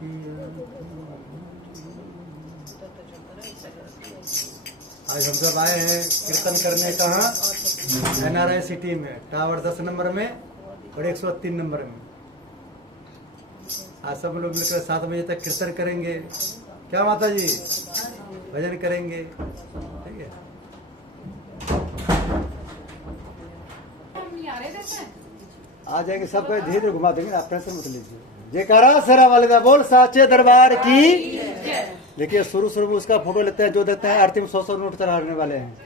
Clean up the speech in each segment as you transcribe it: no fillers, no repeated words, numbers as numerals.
आज हम सब आए हैं कीर्तन करने कहाँ NRI सिटी में, टावर 10 नंबर में और 103 नंबर में। आज सब लोग मिलकर 7 बजे तक कीर्तन करेंगे। क्या माता जी, भजन करेंगे, ठीक है। आ जाएंगे सब, धीरे धीरे घुमा देंगे, आप टेंशन मत लीजिए। जयकारा सरा वाले दा बोल, साचे दरबार की। देखिए शुरू में उसका फोटो लेते हैं, जो देते हैं आरती में 100 नोट चढ़ाने वाले हैं,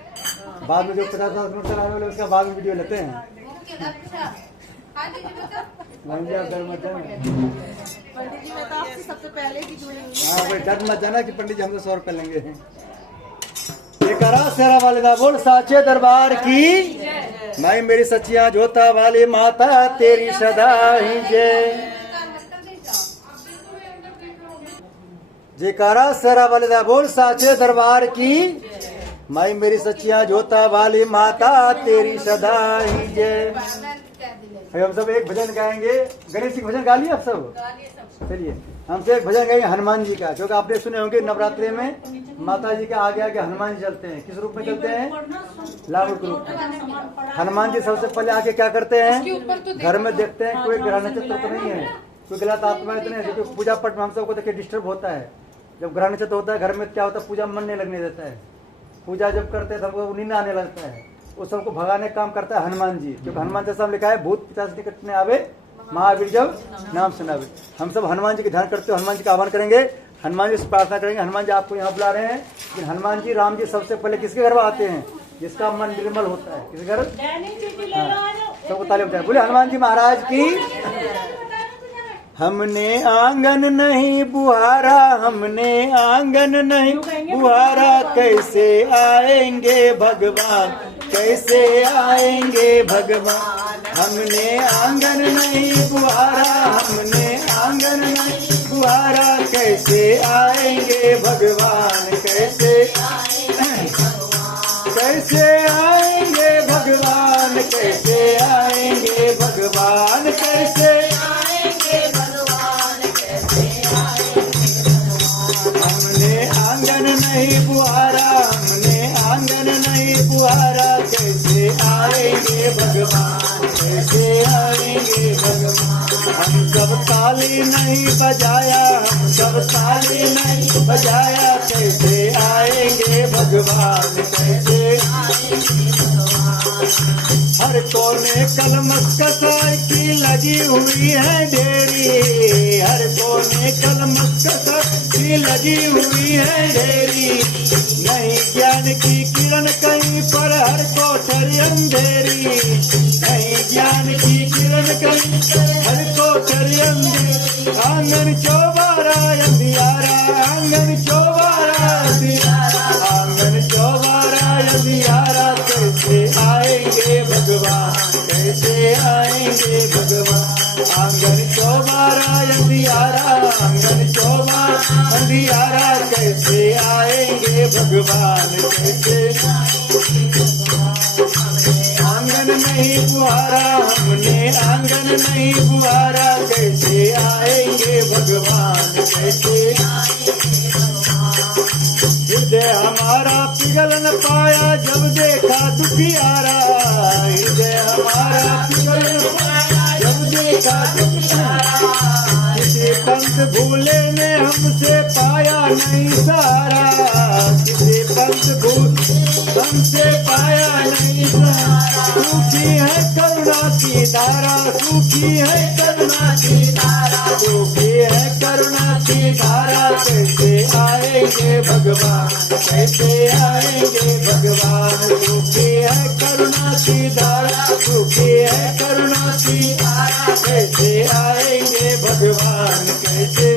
बाद में जो 50 नोट चढ़ाने वाले उसका बाद में वीडियो लेते हैं। सबसे पहले की हाँ भाई, डर मत जाना कि पंडित जी हमसे 100 रुपए लेंगे। जयकारा सेरा वाले दा बोल, साचे दरबार की। मैं मेरी सच्चियां जोता वाली माता तेरी सदा ही जय। जयकारा सेरा वाले दा बोल, साचे दरबार की। मैं मेरी सच्चियां जोता वाली माता तेरी सदा ही जय। हम सब एक भजन गाएंगे। गणेश जी भजन गा लिए आप सब? चलिए हमसे एक भजन गाएंगे हनुमान जी का, जो कि आपने सुने होंगे नवरात्रि में माता जी के आगे आगे हनुमान जी चलते हैं। किस रूप में चलते हैं? लाल के रूप में। हनुमान जी सबसे पहले आके क्या करते हैं? घर में देखते हैं कोई ग्रह नक्षत्र तो नहीं है, कोई गलत आत्मा इतने। देखिए पूजा पाठ में हम सबको देखिए डिस्टर्ब होता है। जब ग्रह नक्षत्र होता है घर में क्या होता है? पूजा मन नहीं लगने देता है। पूजा जब करते हैं तो हमको नींद आने लगता है। उस सबको भगाने का काम करता है हनुमान जी, क्योंकि हनुमान जैसा लिखा है भूत पिशाच निकट में आवे, महावीर जब नाम सुनावे। हम सब हनुमान जी के ध्यान करते हुए हनुमान जी का आह्वान करेंगे, हनुमान जी से प्रार्थना करेंगे। हनुमान जी आपको यहाँ बुला रहे हैं, लेकिन हनुमान जी राम जी सबसे पहले किसके घर में आते हैं? जिसका मन निर्मल होता है। किसके घर? सबको ताली बजाएं, बोले हनुमान जी महाराज की। हमने आंगन नहीं बुहारा, हमने आंगन नहीं बुहारा, कैसे आएंगे भगवान, कैसे आएंगे भगवान। हमने आंगन नहीं बुहारा, हमने आंगन नहीं बुहारा, कैसे आएंगे भगवान, कैसे कैसे आएंगे भगवान, कैसे आएंगे भगवान, कैसे आंगन नहीं बुहारा, हमने आंगन नहीं बुहारा, कैसे आएंगे भगवान, कैसे आएंगे भगवान। हम सब ताली नहीं बजाया, हम सब ताली नहीं बजाया, कैसे आएंगे भगवान, कैसे हर कोने कलमत कसाई की लगी हुई है ढेरी, हर कोने कलमत कसाई की लगी हुई है ढेरी। नहीं ज्ञान की किरण कहीं पर, हर कोठरी अंधेरी, नहीं ज्ञान की किरण कहीं पर, हर कोठरी अंधेरी। आंगन चौबारा अंधियारा, आंगन चौबारा अंधियारा, आंगन चौबारा अंधियारा, कैसे आएंगे भगवान, कैसे आएंगे भगवान। आंगन चौबारा अंधियारा, आंगन चौबारा अंधियारा, कैसे आएंगे भगवान, कैसे आंगन नहीं बुहारा, हमने आंगन नहीं बुहारा, कैसे आएंगे भगवान, कैसे हृदय हमारा पिघल न पाया जब देखा दुखियारा, हृदय हमारा पिघल न पाया जब देखा दुखियारा। किसी पंथ भूले ने हमसे पाया नहीं सहारा, किसी पंथ भूले हमसे पाया नहीं सहारा। सूखी है करुणा की धारा, सूखी है करुणा की धारा, सूखी है करुणा की धारा, कैसे आएंगे भगवान, कैसे आएंगे भगवान। सूखी है करुणा की धारा, सूखी है करुणा की धारा, कैसे आएंगे भगवान, कैसे।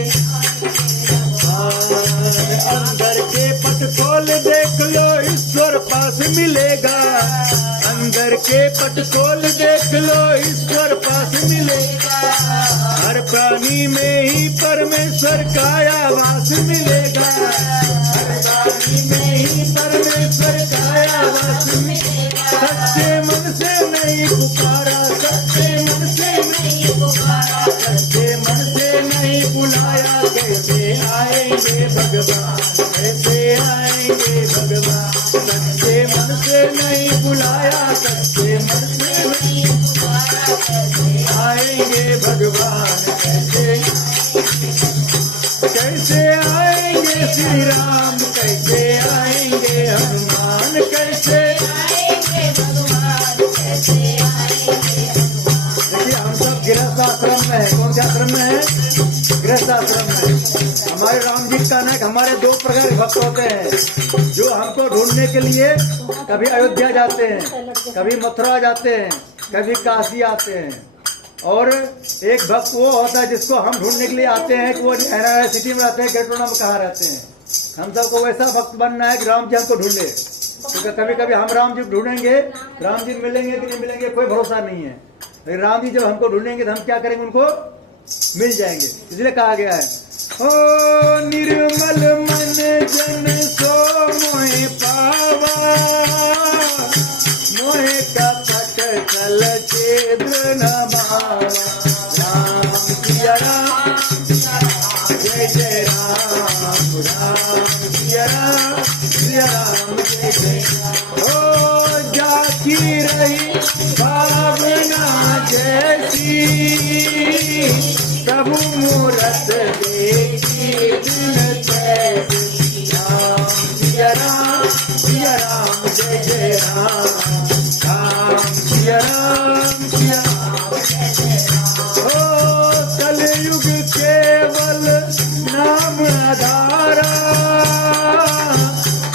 अंदर के पट खोल देख लो, ईश्वर पास मिलेगा, अंदर के पट खोल देख लो, ईश्वर पास मिलेगा। हर प्राणी में ही परमेश्वर का आवास मिलेगा, हर प्राणी में ही परमेश्वर का आवास मिलेगा। सच्चे मन से नहीं पुकारा, सच्चे मन से नहीं पुकारा, सच्चे मन से नहीं बुलाया, कैसे भगवान कैसे आएंगे भगवान। सच्चे मन से नहीं बुलाया, सच्चे मन से नहीं आएंगे भगवान कैसे। कैसे आएंगे श्री राम, कैसे आएंगे हनुमान, कैसे आएंगे भगवान कैसे आएंगे। देखिए हम सब गृहस्थ आश्रम में है। कौन से आश्रम में है? गृहस्थ आश्रम में। हमारे राम जी का कहना है कि हमारे दो प्रकार के भक्त होते हैं, जो हमको ढूंढने के लिए कभी अयोध्या जाते हैं, कभी मथुरा जाते हैं, कभी काशी आते हैं। और एक भक्त वो होता है जिसको हम ढूंढने के लिए आते हैं कि वो NRI सिटी में रहते हैं, गेटोना में कहाँ रहते हैं। हम सबको वैसा भक्त बनना है कि राम जी हमको ढूंढे, क्योंकि कभी कभी हम राम जी ढूंढेंगे, राम जी मिलेंगे कि नहीं मिलेंगे कोई भरोसा नहीं है। लेकिन राम जी जब हमको ढूंढेंगे तो हम क्या करेंगे, उनको मिल जाएंगे। इसलिए कहा गया है, ओ निर्मल मन जन सो मोहे पावा, मोहे कपट कल छेद्र न मावा। राम सिया राम, जय जय राम, राम सिया राम, सिया राम जय जय। ओ जाकी रही भावना जैसी, प्रभु मूरत देखी दिन कैसी। राम सिया राम, सिया राम जय जय राम, राम सिया राम, सिया राम जय जय राम। ओ कलयुग केवल नाम आधारा,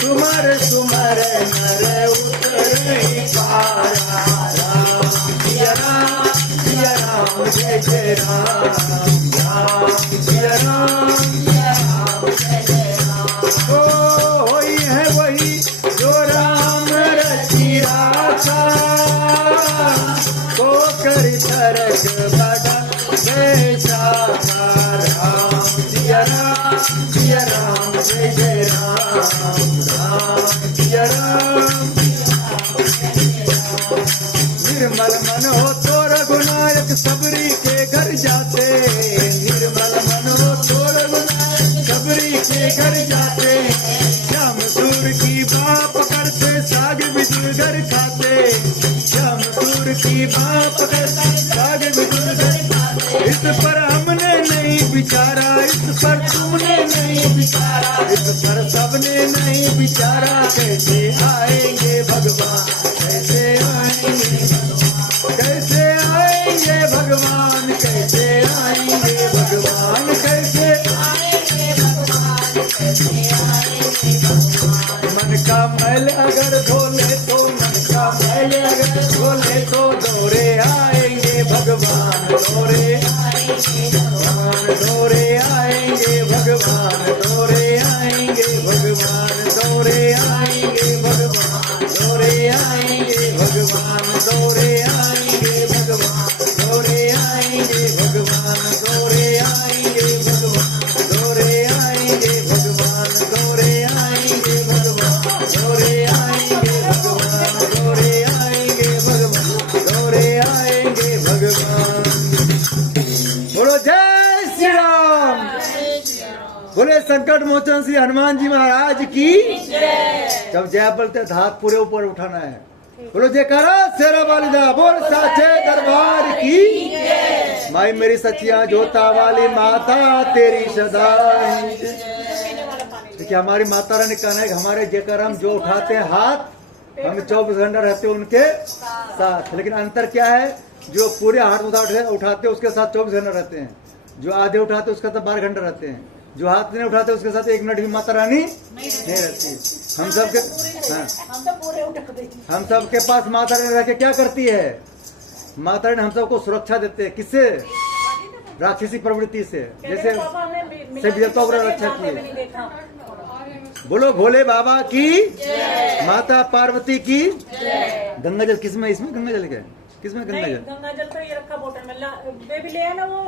सुमर सुमर नर उतरे पारा। राम सिया राम, सिया राम जय जय राम, राम सिया राम, सिया राम जय जय राम। ओ होई है वही जो राम रची राखा, को कर तरक बड़ा जैसा। राम सिया राम, सिया राम जय जय राम, राम सिया राम। निर्मल मन हो तो रघुनायक सबरी के घर जाते, निर्मल मन हो तो रघुनायक सबरी के घर जाते। श्याम सूर की बाँ पकड़ते साग बिदुर खाते, श्याम सूर की बाँ पकड़ते साग बिदुर खाते। इस पर हमने नहीं विचारा, इस पर तुमने नहीं विचारा, इस पर सबने नहीं विचारा। कैसे आएंगे भगवान, कैसे आएंगे भगवान, कैसे आएंगे भगवान, कैसे आएंगे भगवान, कैसे आएंगे भगवान, कैसे आएंगे भगवान। मन का मैल अगर धोले तो, मन का मैल अगर धोले तो दौरे आएंगे भगवान, दौरे आएंगे भगवान, दौरे आएंगे भगवान, दौरे आएंगे भगवान, दौरे आएंगे भगवान, दौरे आएंगे भगवान, दौरे आएंगे भगवान, दौरे आएंगे भगवान, दौरे आएंगे भगवान, दौरे आएंगे भगवान, दौरे आएंगे भगवान, दौरे आएंगे भगवान, दौरे आएंगे भगवान, दौरे आएंगे भगवान। बोलो जय श्री राम, बोले संकट मोचन श्री हनुमान जी महाराज की। जब जय बोलते हाथ पूरे ऊपर उठाना है। बोलो जयकारा शेरा वाली दा, बोल साचे दरबार की। माई मेरी सचिया जोता वाली माता तेरी सदा। देखिए हमारी माता रानी कहना है कि हमारे जयकारा हम जो उठाते हैं हाथ, हम 24 घंटा रहते हैं उनके साथ। लेकिन अंतर क्या है, जो पूरे हाथ उठाते हैं उसके साथ 24 घंटा रहते हैं, जो आधे उठाते हैं उसके साथ 12 घंटा रहते हैं, जो हाथ नहीं उठाते उसके साथ 1 मिनट भी माता रानी नहीं रहती। हम सबके हम सबके पास माता रानी रह के क्या करती है, माता रानी हम सबको सुरक्षा देते हैं। किससे? राक्षसी प्रवृत्ति से। जैसे देवताओं को रक्षा की। बोलो भोले बाबा की, माता पार्वती की। गंगा जल किसमें? इसमें गंगा जल क्या है? किसमें गंगा जल? गंगा जल तो ये रखा बोतल में, बेबी ले आना वो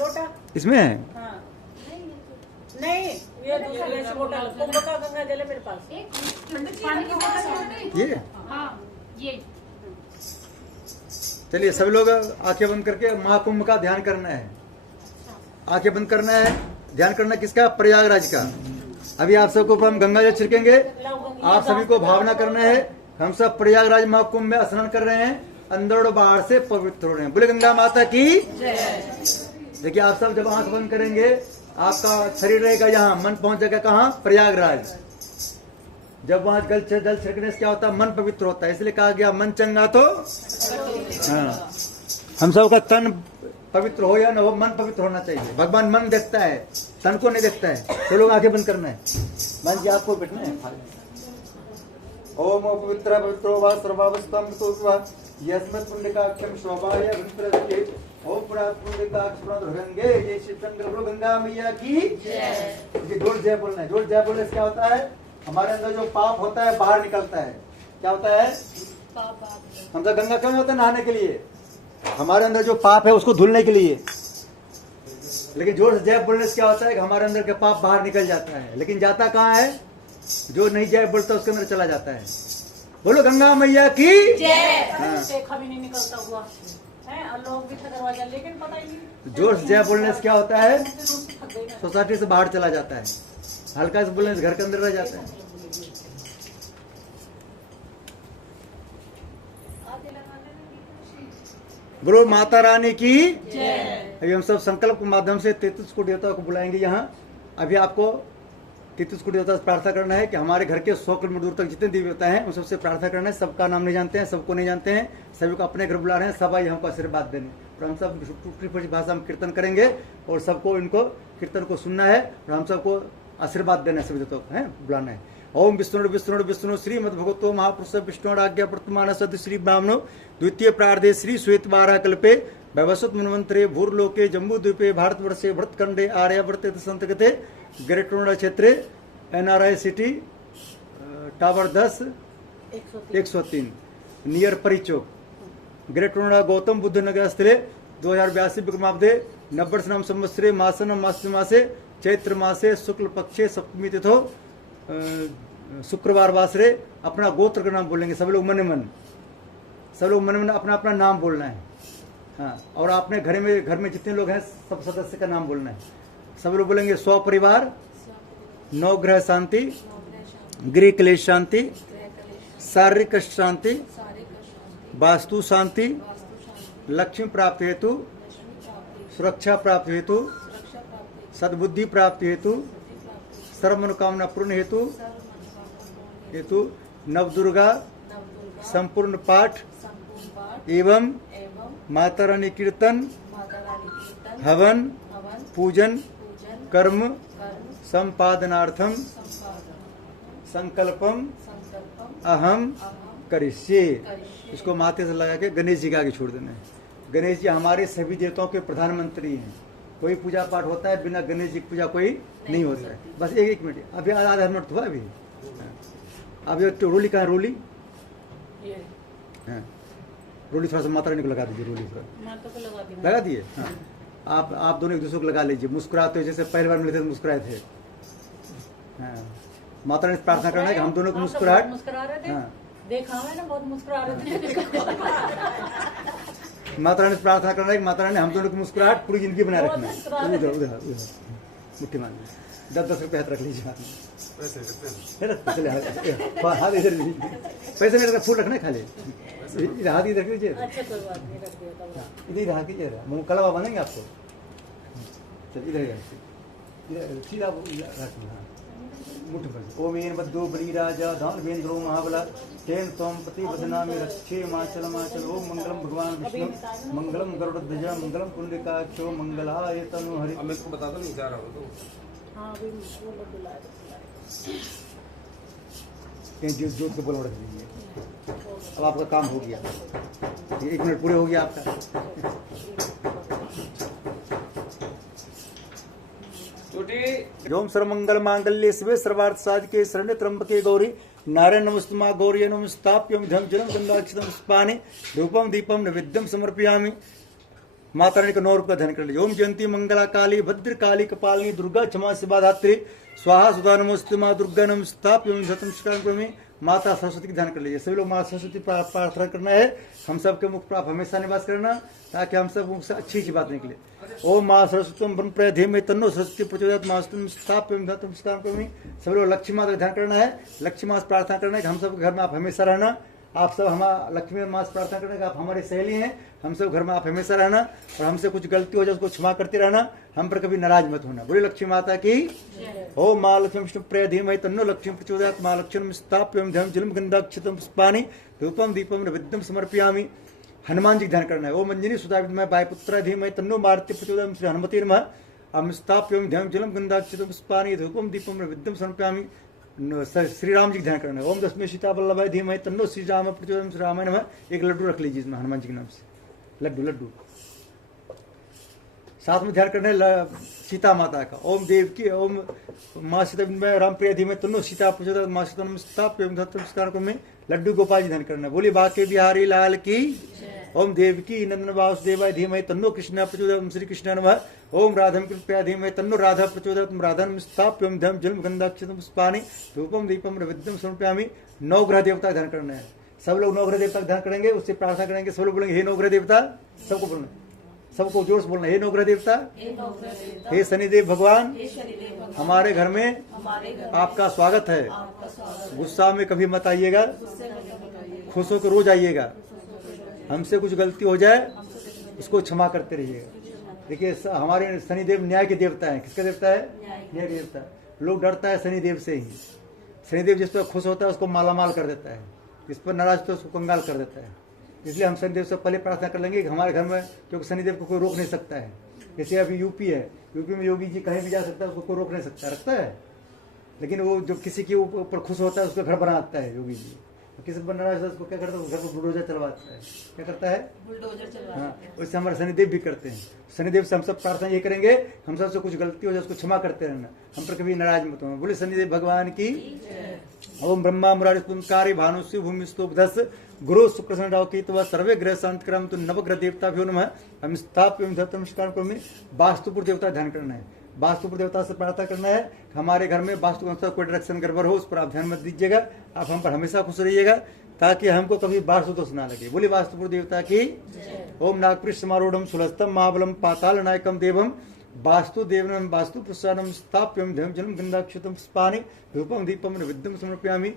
लोटा। इसमें है? हाँ। नहीं ये दूसरी बोतल, कुंभ का गंगा जल है मेरे पास। ये चलिए सभी लोग आंखें बंद करके महाकुंभ का ध्यान करना है। आंखें बंद करना है, ध्यान करना किसका? प्रयागराज का। अभी आप सबको ऊपर हम गंगा जल छिड़केंगे। आप सभी को भावना करना है, हम सब प्रयागराज महाकुंभ में स्नान कर रहे हैं, अंदर और बाहर से पवित्र हो रहे हैं। बोले गंगा माता की। देखिए आप सब जब आंख बंद करेंगे, आपका शरीर रहेगा यहाँ, मन पहुंच जाएगा कहाँ? प्रयागराज। जब वहां जल छिड़कने से क्या होता है? मन पवित्र होता है। इसलिए कहा गया मन चंगा तो हाँ। हम सब का तन पवित्र हो या न हो, मन पवित्र होना चाहिए। भगवान मन देखता है, तन को नहीं देखता है। तो लोग आंखें बंद करना है, मन जी आपको बैठना है। ओम पवित्र पवित्रो वा सर्वावस्थाम तो यस्मत् पुण्यकाक्षम शोभाय विप्रति ओम प्रात पुण्यकाक्षम गंगे ये शिव शंकर बोलो गंगा मैया की जय। जोर जय बोलना है। जोर जय बोलने से क्या होता है? हमारे अंदर जो पाप होता है बाहर निकलता है। क्या होता है? हम तो गंगा क्यों होता है? नहाने के लिए। हमारे अंदर जो पाप है उसको धुलने के लिए। लेकिन जोर से जय बोलने से क्या होता है कि हमारे अंदर के पाप बाहर निकल जाता है। लेकिन जाता कहाँ है? जो नहीं जय बोलता उसके अंदर चला जाता है। बोलो गंगा मैया की जय। देखा भी नहीं निकलता हुआ है और लोग भी थे दरवाजा, लेकिन पता ही नहीं। जोर से जय बोलने से क्या होता है? सोसाइटी से बाहर चला जाता है। हल्का से बोलने से घर के अंदर रह जाता है। बोलो माता रानी की जय। अभी हम सब संकल्प के माध्यम से 33 कोटि देवताओं को बुलाएंगे यहाँ। अभी आपको 33 कोटि देवता से प्रार्थना करना है कि हमारे घर के 100 किलोमीटर दूर तक जितने देवी देवता हैं उन सबसे प्रार्थना करना है। सबका नाम नहीं जानते हैं, सबको नहीं जानते हैं, सभी को अपने घर बुला रहे हैं। सब आई हमको आशीर्वाद देने। और हम सब टूटी फूटी भाषा में कीर्तन करेंगे और सबको इनको कीर्तन को सुनना है और हम सबको आशीर्वाद देना है। सभी देवताओं को है बुलाना है। ओम विष्णु विष्णु विष्णु श्रीमद भगवतो महापुरुष विष्णु आज्ञा वर्तमान सद श्री ब्राह्मणो द्वितीय प्रार्धे श्री श्वेतवारा कल्पे वैवस्वत मन्वंतरे भूर्लोके जम्बूद्वीपे भारतवर्षे भरतखंडे आर्यावर्त संतगते ग्रेटर क्षेत्रे NRI city tower 10 103 near Parichowk greater Gautam Buddha Nagar स्थले 2082 विक्रमाब्दे नब्बरसनाम संवत्सरे मासनम मासे चैत्र मासे शुक्ल पक्षे सप्तमी तिथो शुक्रवार वासरे अपना गोत्र का नाम बोलेंगे। सब लोग मन मन, सब लोग मन मन अपना अपना नाम बोलना है। हाँ, और आपने घर में जितने लोग हैं सब सदस्य का नाम बोलना है। सब लोग बोलेंगे स्व परिवार, नौ ग्रह शांति, गृह क्लेश शांति, शारीरिक शांति, वास्तु शांति, लक्ष्मी प्राप्ति हेतु, सुरक्षा प्राप्ति हेतु, सद्बुद्धि प्राप्ति हेतु, सर्व मनोकामना पूर्ण हेतु नवदुर्गा संपूर्ण पाठ एवं माता रानी कीर्तन हवन पूजन कर्म संपादनार्थम संकल्पम अहम करिष्ये। इसको माथे से लगा के गणेश जी का आगे छोड़ देना है। गणेश जी हमारे सभी देवताओं के प्रधानमंत्री हैं। कोई पूजा पाठ होता है बिना गणेश जी की पूजा कोई नहीं होता है। बस एक मिनट, अभी आधा मिनट हुआ अभी। अभी तो रोली कहाँ? रोली हाँ, रोली थोड़ा सा माता रानी को लगा दीजिए। रोली थोड़ा लगा दिए। हाँ, आप दोनों एक दूसरे को लगा लीजिए। मुस्कुराते हो जैसे पहली बार मिले थे मुस्कुराए थे। हाँ, माता रानी से प्रार्थना करना है कि हम दोनों को मुस्कुरा रहे थे। हाँ, देखा है ना, बहुत मुस्कुरा रहे थे। माता रानी से प्रार्थना करना है कि माता रानी हम दोनों की मुस्कुराहट पूरी जिंदगी बनाए रखना है। उधर उधर मुट्ठी मान 10-10 रुपये हाथ रख लीजिए। हाथ में हाथ इधर पैसे नहीं रखना, फूल रखना है खाली। हाथ इधर रख लीजिए। इधर हाथ कीजिए, कलवा बनेंगे आपको। चल इधर सीधा रखना। मुट्ठी पर ओम एन बद्धो बली राजा धान वेंद्रो महाबला तेन तम पति वदनामि रक्षे माचल ओम मंगलम भगवान विष्णु मंगलम गरुड़ध्वज मंगलम पुंडरीकाक्षो मंगलाय तनु हरि। मैं इसको बता दो नहीं जा रहा हूँ तो हाँ अभी वो लोग बुलाए थे। जोत के बोल रख दीजिए। अब आपका काम हो गया। 1 मिनट पूरे हो गया आपका। ओम सर्वमंगल मांगल्ये शिवे सर्वार्थ साधके शरण्ये त्र्यंबके गौरी नारायण नमस्तुमा गौरी नमस्ताप्यम धम जलम गंगाक्षतम पुष्पाणि धूपम दीपम नैवेद्यम समर्पयामि। माता रानी का 9 रुपये धन कर लीजिए। ओम जयंती मंगला काली भद्र काली कपालिनी दुर्गा क्षमा शिवा धात्री स्वाहा सुधा नमस्ते माँ दुर्गा नमस्ताप्यम शतम माता सरस्वती की ध्यान कर लीजिए। सभी लोग माता सरस्वती प्रार्थना करना है, हम सबके मुख पर आप हमेशा निवास करना, ताकि हम सब मुख से अच्छी अच्छी बात निकले। ओम माँ सरस्वती ब्रह्म प्रधीमहि तन्नो सरस्वती प्रचोदयात् मास्तुम स्थाप्यं धतम स्थान करोमि। सभी लोग लक्ष्मी माता का ध्यान करना है, लक्ष्मी माँ से प्रार्थना करना है कि हम सब घर में आप हमेशा रहना। आप सब हमारा लक्ष्मी माँ से प्रार्थना करना कि आप हमारी सहेली हैं, हम सब घर में आप हमेशा रहना, और हमसे कुछ गलती हो जाए उसको क्षमा करते रहना, हम पर कभी नाराज मत होना। बोले लक्ष्मी माता की। ओम माँ लक्ष्मी विष्णु प्रिय धीमहि तन्नो लक्ष्मी प्रचोदयात् माँ लक्ष्मी स्थाप्यं ध्यं जलम गंधाक्षतम पुष्पाणि धूपम दीपम नैवेद्यम समर्पयामि। हनुमान जी ध्यान करना है। ओम अंजनी सुधा विद्महे वायुपुत्राय धीमहि तन्नो मारुति प्रचोदयात् श्री हनुमते नमः। अहं स्थाप्यं ध्यं जलम गंधाक्षतम पुष्पाणि धूपम दीपम नैवेद्यम समर्पयामि। श्री राम जी ध्यान करना है। ओम दशमे सीता वल्लभाय धीमहि तन्नो श्री राम प्रचोदयात् श्री रामाय नमः। एक लड्डू रख लीजिए इसमें हनुमान जी के नाम से, लड्डू। साथ में ध्यान करना है सीता माता का। ओम देव की ओम माँ सीता में राम प्रिय धीमहि तन्नो सीता प्रचोदयात् माँ सीता नमस्ताप्यं धत्तम को में लड्डू गोपाल जी ध्यान करना है। बोली बाके बिहारी लाल की। ओम देवकी नंदन वासुदेवाय धीमहि तन्नो कृष्ण प्रचोदयात् श्री कृष्ण नमः। ओम राधम कृपया धीमहि तन्नो राधा प्रचोदयात् राधा नमस्ताप्यं ध्यं जलम गंधाक्षतम पुष्पाणि धूपम दीपम नैवेद्यम समर्पयामि। नवग्रह देवता का ध्यान करना है। सब लोग नवग्रह देवता का ध्यान करेंगे, उससे प्रार्थना करेंगे। सब लोग बोलेंगे हे नवग्रह देवता, सबको बोलना, सबको जोर से बोलना, हे नवग्रह देवता, हे शनिदेव भगवान, हमारे घर में आपका स्वागत है। गुस्सा में कभी मत आइएगा, खुश होकर रोज आइएगा। हमसे कुछ गलती हो जाए उसको क्षमा करते रहिएगा। देखिए हमारे शनिदेव न्याय के देवता हैं। किसका देवता है? न्याय देवता। लोग डरता है शनिदेव से ही। शनिदेव जिस पर खुश होता है उसको मालामाल कर देता है, जिस पर नाराज होता है उसको कंगाल कर देता है। इसलिए हम शनिदेव से पहले प्रार्थना कर लेंगे कि हमारे घर में, क्योंकि शनिदेव को कोई रोक नहीं सकता है। जैसे अभी यूपी है, यूपी में योगी जी कहीं भी जा सकता है, उसको कोई रोक नहीं सकता, रखता है। लेकिन वो जो किसी के ऊपर खुश होता है उसको घर बनाता है योगी जी। किसी पर नाराज होता है उसको क्या करता है? घर को बुलडोजर चलवाता है। क्या करता है? बुलडोजर चलवाता है। हाँ, वैसे हमारे शनिदेव भी करते हैं। शनिदेव से हम सब प्रार्थना ये करेंगे, हम सबसे कुछ गलती हो जाए उसको क्षमा करते रहना, हम पर कभी नाराज मत होना। बोले शनिदेव भगवान की। ओम ब्रह्मा मुरारी पुंकारी भानुषि भूमिस्तोपधस गुरु शुक्र राव की तो सर्वे ग्रह शांत क्रम तो नवग्रह देवता भी नमः। हम स्थाप्य नमस्कार को में वास्तुपुर देवता ध्यान करना है। वास्तुपुर देवता से प्रार्थना करना है हमारे घर में वास्तु के अनुसार कोई डायरेक्शन गड़बड़ हो उस पर आप ध्यान मत दीजिएगा। आप हम पर हमेशा खुश रहिएगा ताकि हमको कभी वास्तु दोष ना लगे। बोली वास्तुपुर देवता की। ओम नागपृष्ठ समारूढ़ सुलस्तम महाबलम पाताल नायकम देवम वास्तु देवनम वास्तु प्रसादम स्थाप्यम ध्यम जलम गंधाक्षतम पुष्पाणि धूपम दीपम नैवेद्यम समर्पयामि।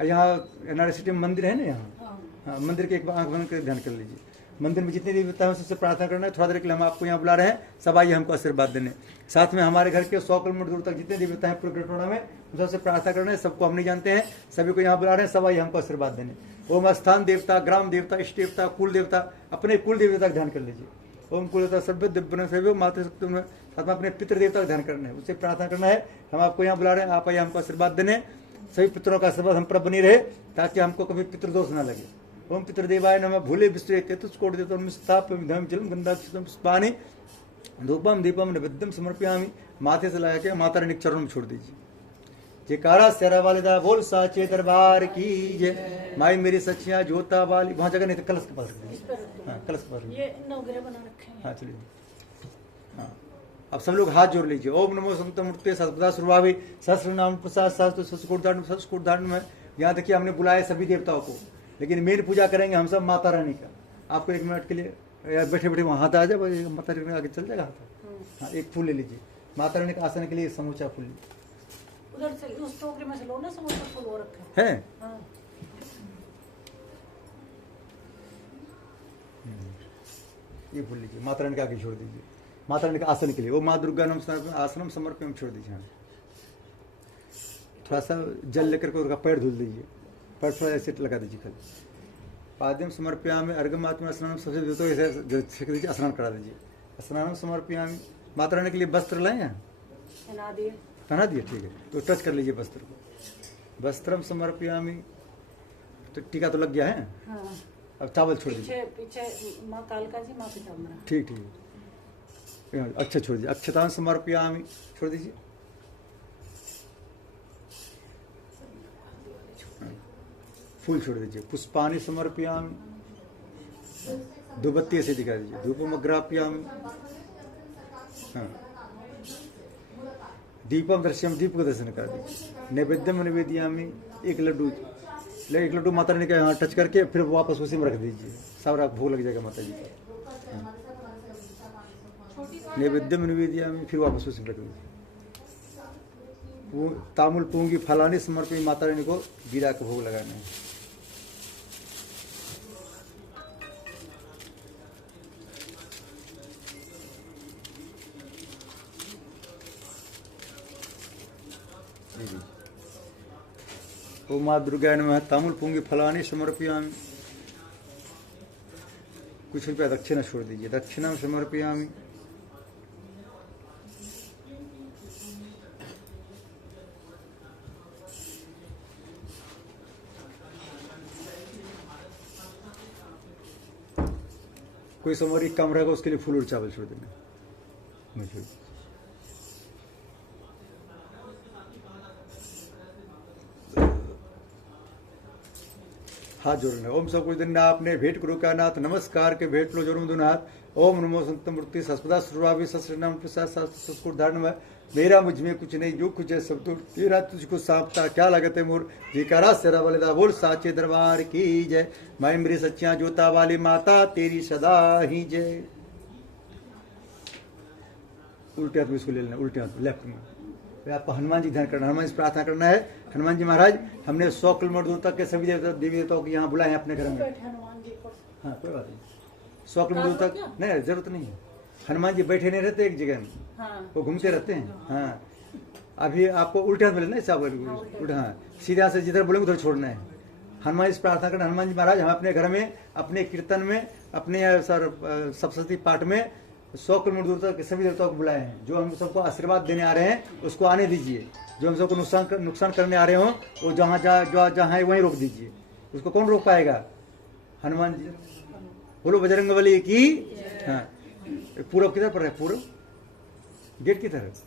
यहाँ एनआरआई सिटी में मंदिर है ना, यहाँ मंदिर के एक आंख बंद कर ध्यान कर लीजिए। मंदिर में जितने देवता हैं सबसे प्रार्थना करना है। थोड़ा देर के लिए हम आपको यहाँ बुला रहे हैं, सब आइए हमको आशीर्वाद देने। साथ में हमारे घर के 100 किलोमीटर दूर तक जितने देवता हैं पूरे ग्रेटोना में, उन सबसे प्रार्थना करना है। सबको हम नहीं जानते हैं, सभी को यहाँ बुला रहे हैं, सब आइए हमको आशीर्वाद देने। ओम स्थान देवता, ग्राम देवता, इष्ट देवता, कुल देवता, अपने कुल देवता का ध्यान कर लीजिए। ओम कुल देवता सर्व दिव्य मातृ शक्ति में, साथ में अपने पितृ देवता का ध्यान करना है, उससे प्रार्थना करना है। हम आपको यहाँ बुला रहे हैं, आप आइए हमको आशीर्वाद देने। सभी पितरों का आशीर्वाद हम पर बनी रहे ताकि हमको कभी पितृदोष ना लगे। ओम पितृदेवाय नमः। भूले विश्व चतुष्कोटि देवताम स्थाप्यं ध्यं जलम गंधाक्षतम पुष्पाणि धूपम दीपम नैवेद्यम समर्पयामि। माथे से लगा के माता रानी के चरणों में छोड़ दीजिए। जयकारा शेरा वालिदा बोल साचे दरबार की जय। माई मेरी सच्चियां जोता वाली। वहां जगह नहीं तो कलश के पास रख दीजिए। हाँ, कलश के पास। ये नवग्रह बना रखे हैं। हाँ चलिए। हाँ, अब सब लोग हाथ जोड़ लीजिए। ओम नमो संतमूर्ते सर्वदा सुरभावी सहस्र नाम प्रसाद शास्त्र सस्कुर्धारण में। यहाँ देखिए हमने बुलाया सभी देवताओं को, लेकिन मेन पूजा करेंगे हम सब माता रानी का। आपको 1 मिनट के लिए बैठे बैठे वहाँ हाथ आ जाए, माता रानी आगे चल जाएगा हाथ। हाँ, एक फूल ले लीजिए। माता रानी का आसन के लिए समूचा फूल उधर से उस टोकरी में से लो ना, समोसा फूल वो रखे है। हाँ। ये फूल लीजिए, माता रानी के आगे छोड़ दीजिए। माता रानी के आसन के लिए वो माँ दुर्गा नम आसनम समर्पण छोड़ दीजिए। हाँ, थोड़ा सा जल लेकर के उसका पैर धुल दीजिए, पैर थोड़ा ऐसे लगा दीजिए। कल पाद्यम समर्पयामि अर्घमात्मा स्नान सबसे दीजिए, स्नान करा दीजिए। स्नान समर्पयामि। माता रानी के लिए वस्त्र लाए हैं, पहना दिए, ठीक है। तो टच कर लीजिए वस्त्र को। वस्त्रम समर्पयामि। तो टीका तो लग गया है। हाँ। अब चावल छोड़ दीजिए। पीछे माँ कालका जी, माँ पिताम्बरा। ठीक ठीक, अच्छा छोड़ दीजिए। अक्षतां समर्पयामि छोड़ दीजिए। फूल छोड़ दीजिए। पुष्पाणि समर्पयामि। धूपबत्ती ऐसे दिखा दीजिए। धूपम अग्रापयामि। हाँ, दीपम दर्शयम, दीप को दर्शन कर दीजिए। नैवेद्यम निवेदयामि। एक लड्डू ले एक लड्डू माता रानी के यहाँ टच करके फिर वापस उसी में रख दीजिए, सारा भोग लग जाएगा माता जी का। नैवेद्यम निवेद्यामि, फिर वापस उसी में रख दीजिए। वो तामुल पूंगी फलानी समर्पित माता रानी को जीरा का भोग लगाना है। ओ माँ दुर्गा नमः, तामुल पूंगी फलानी समर्पयामि। कुछ रुपया दक्षिणा छोड़ दीजिए, दक्षिणा समर्पयामि। कोई समोरी कम रहेगा उसके लिए फूल और चावल छोड़ देना। हाथ जोड़ना। ओम सब कुछ दिन आपने भेंट करो क्या नाथ, नमस्कार के भेंट लो जरूर दोनों हाथ। ओम नमो संत मूर्ति सस्पदा सुरभावी सस्नाम प्रसाद संस्कृत धारण में। मेरा मुझ में कुछ नहीं, जो कुछ है सब तो तेरा, तुझको सांपता क्या लागत है मोर। जिकारा सेरा वाले दा बोल साचे दरबार की जय। मैं मेरी सच्चियां जोता वाली माता तेरी सदा ही जय। उल्टे हाथ में इसको ले लेना, उल्टे हाथ लेफ्ट में। आपको हनुमान जी ध्यान करना, हनुमान जी प्रार्थना करना है। हनुमान जी महाराज, हमने 100 किलोमीटर दूर तक के सभी देवी देवताओं को यहाँ बुलाए अपने घर में। हाँ कोई बात नहीं, 100 किलोमीटर दूर तक नहीं, जरूरत नहीं है। हनुमान जी बैठे नहीं रहते एक जगह में, हाँ। वो घूमते रहते हैं। हाँ अभी आपको उल्टे हाथ में लेना है साहब, उल्टा। हाँ सीधा से जिधर बोलेंगे उधर छोड़ना है। हनुमान जी प्रार्थना करना, हनुमान जी महाराज हम अपने घर में, अपने कीर्तन में, अपने सप्तशती पाठ में 100 किलोमीटर दूर तक सभी देवताओं को बुलाए हैं। जो हम सबको आशीर्वाद देने आ रहे हैं उसको आने दीजिए। जो हम सबको नुकसान करने आ रहे हो वो जहाँ है वहीं रोक दीजिए। उसको कौन रोक पाएगा? हनुमान जी। बोलो बजरंगबली की। हाँ पूर्व किधर पर है? पूर्व गेट की तरफ,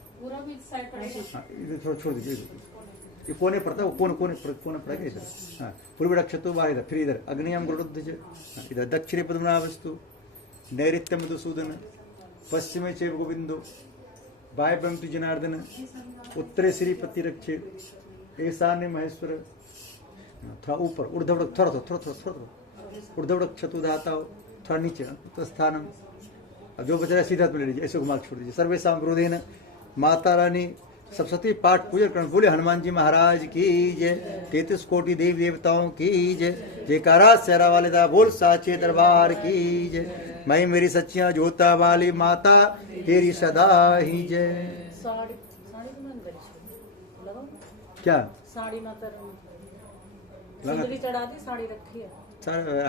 हाँ इधर थोड़ा छोड़ दीजिए। ये कोने पड़ता है, वो कोने पड़ेगा इधर। हाँ पूर्व रक्षतो बाहर, इधर फिर इधर अग्नियम गुरुद्ध, इधर दक्षिणी पद्मना वस्तु, नैऋत्य मधुसूदन, पश्चिमे चैव गोविंदो, वायव्यं तु जनार्दन, उत्तरे श्रीपति रक्षे, ईशान्य महेश्वर। थोड़ा ऊपर ऊर्ध्वडक, थोड़ा ऊर्ध्वडक चतुर्धाता, थोड़ा नीचे स्थानम। अब जो बच रहा है सीधा ले लीजिए, ऐसे घुमा छोड़ दीजिए। सर्वेशां क्रोधेन माता रानी सप्तशती पाठ पूजन करण। बोले हनुमान जी महाराज की जय। 33 कोटि देवी देवताओं की जय। जयकारा सेरा वाले दा बोल साचे दरबार की जय। मैं मेरी सच्चियां जोता वाली माता तेरी सदा ही जय। क्या साड़ी माता लगा चढ़ा दी, साड़ी रखी है।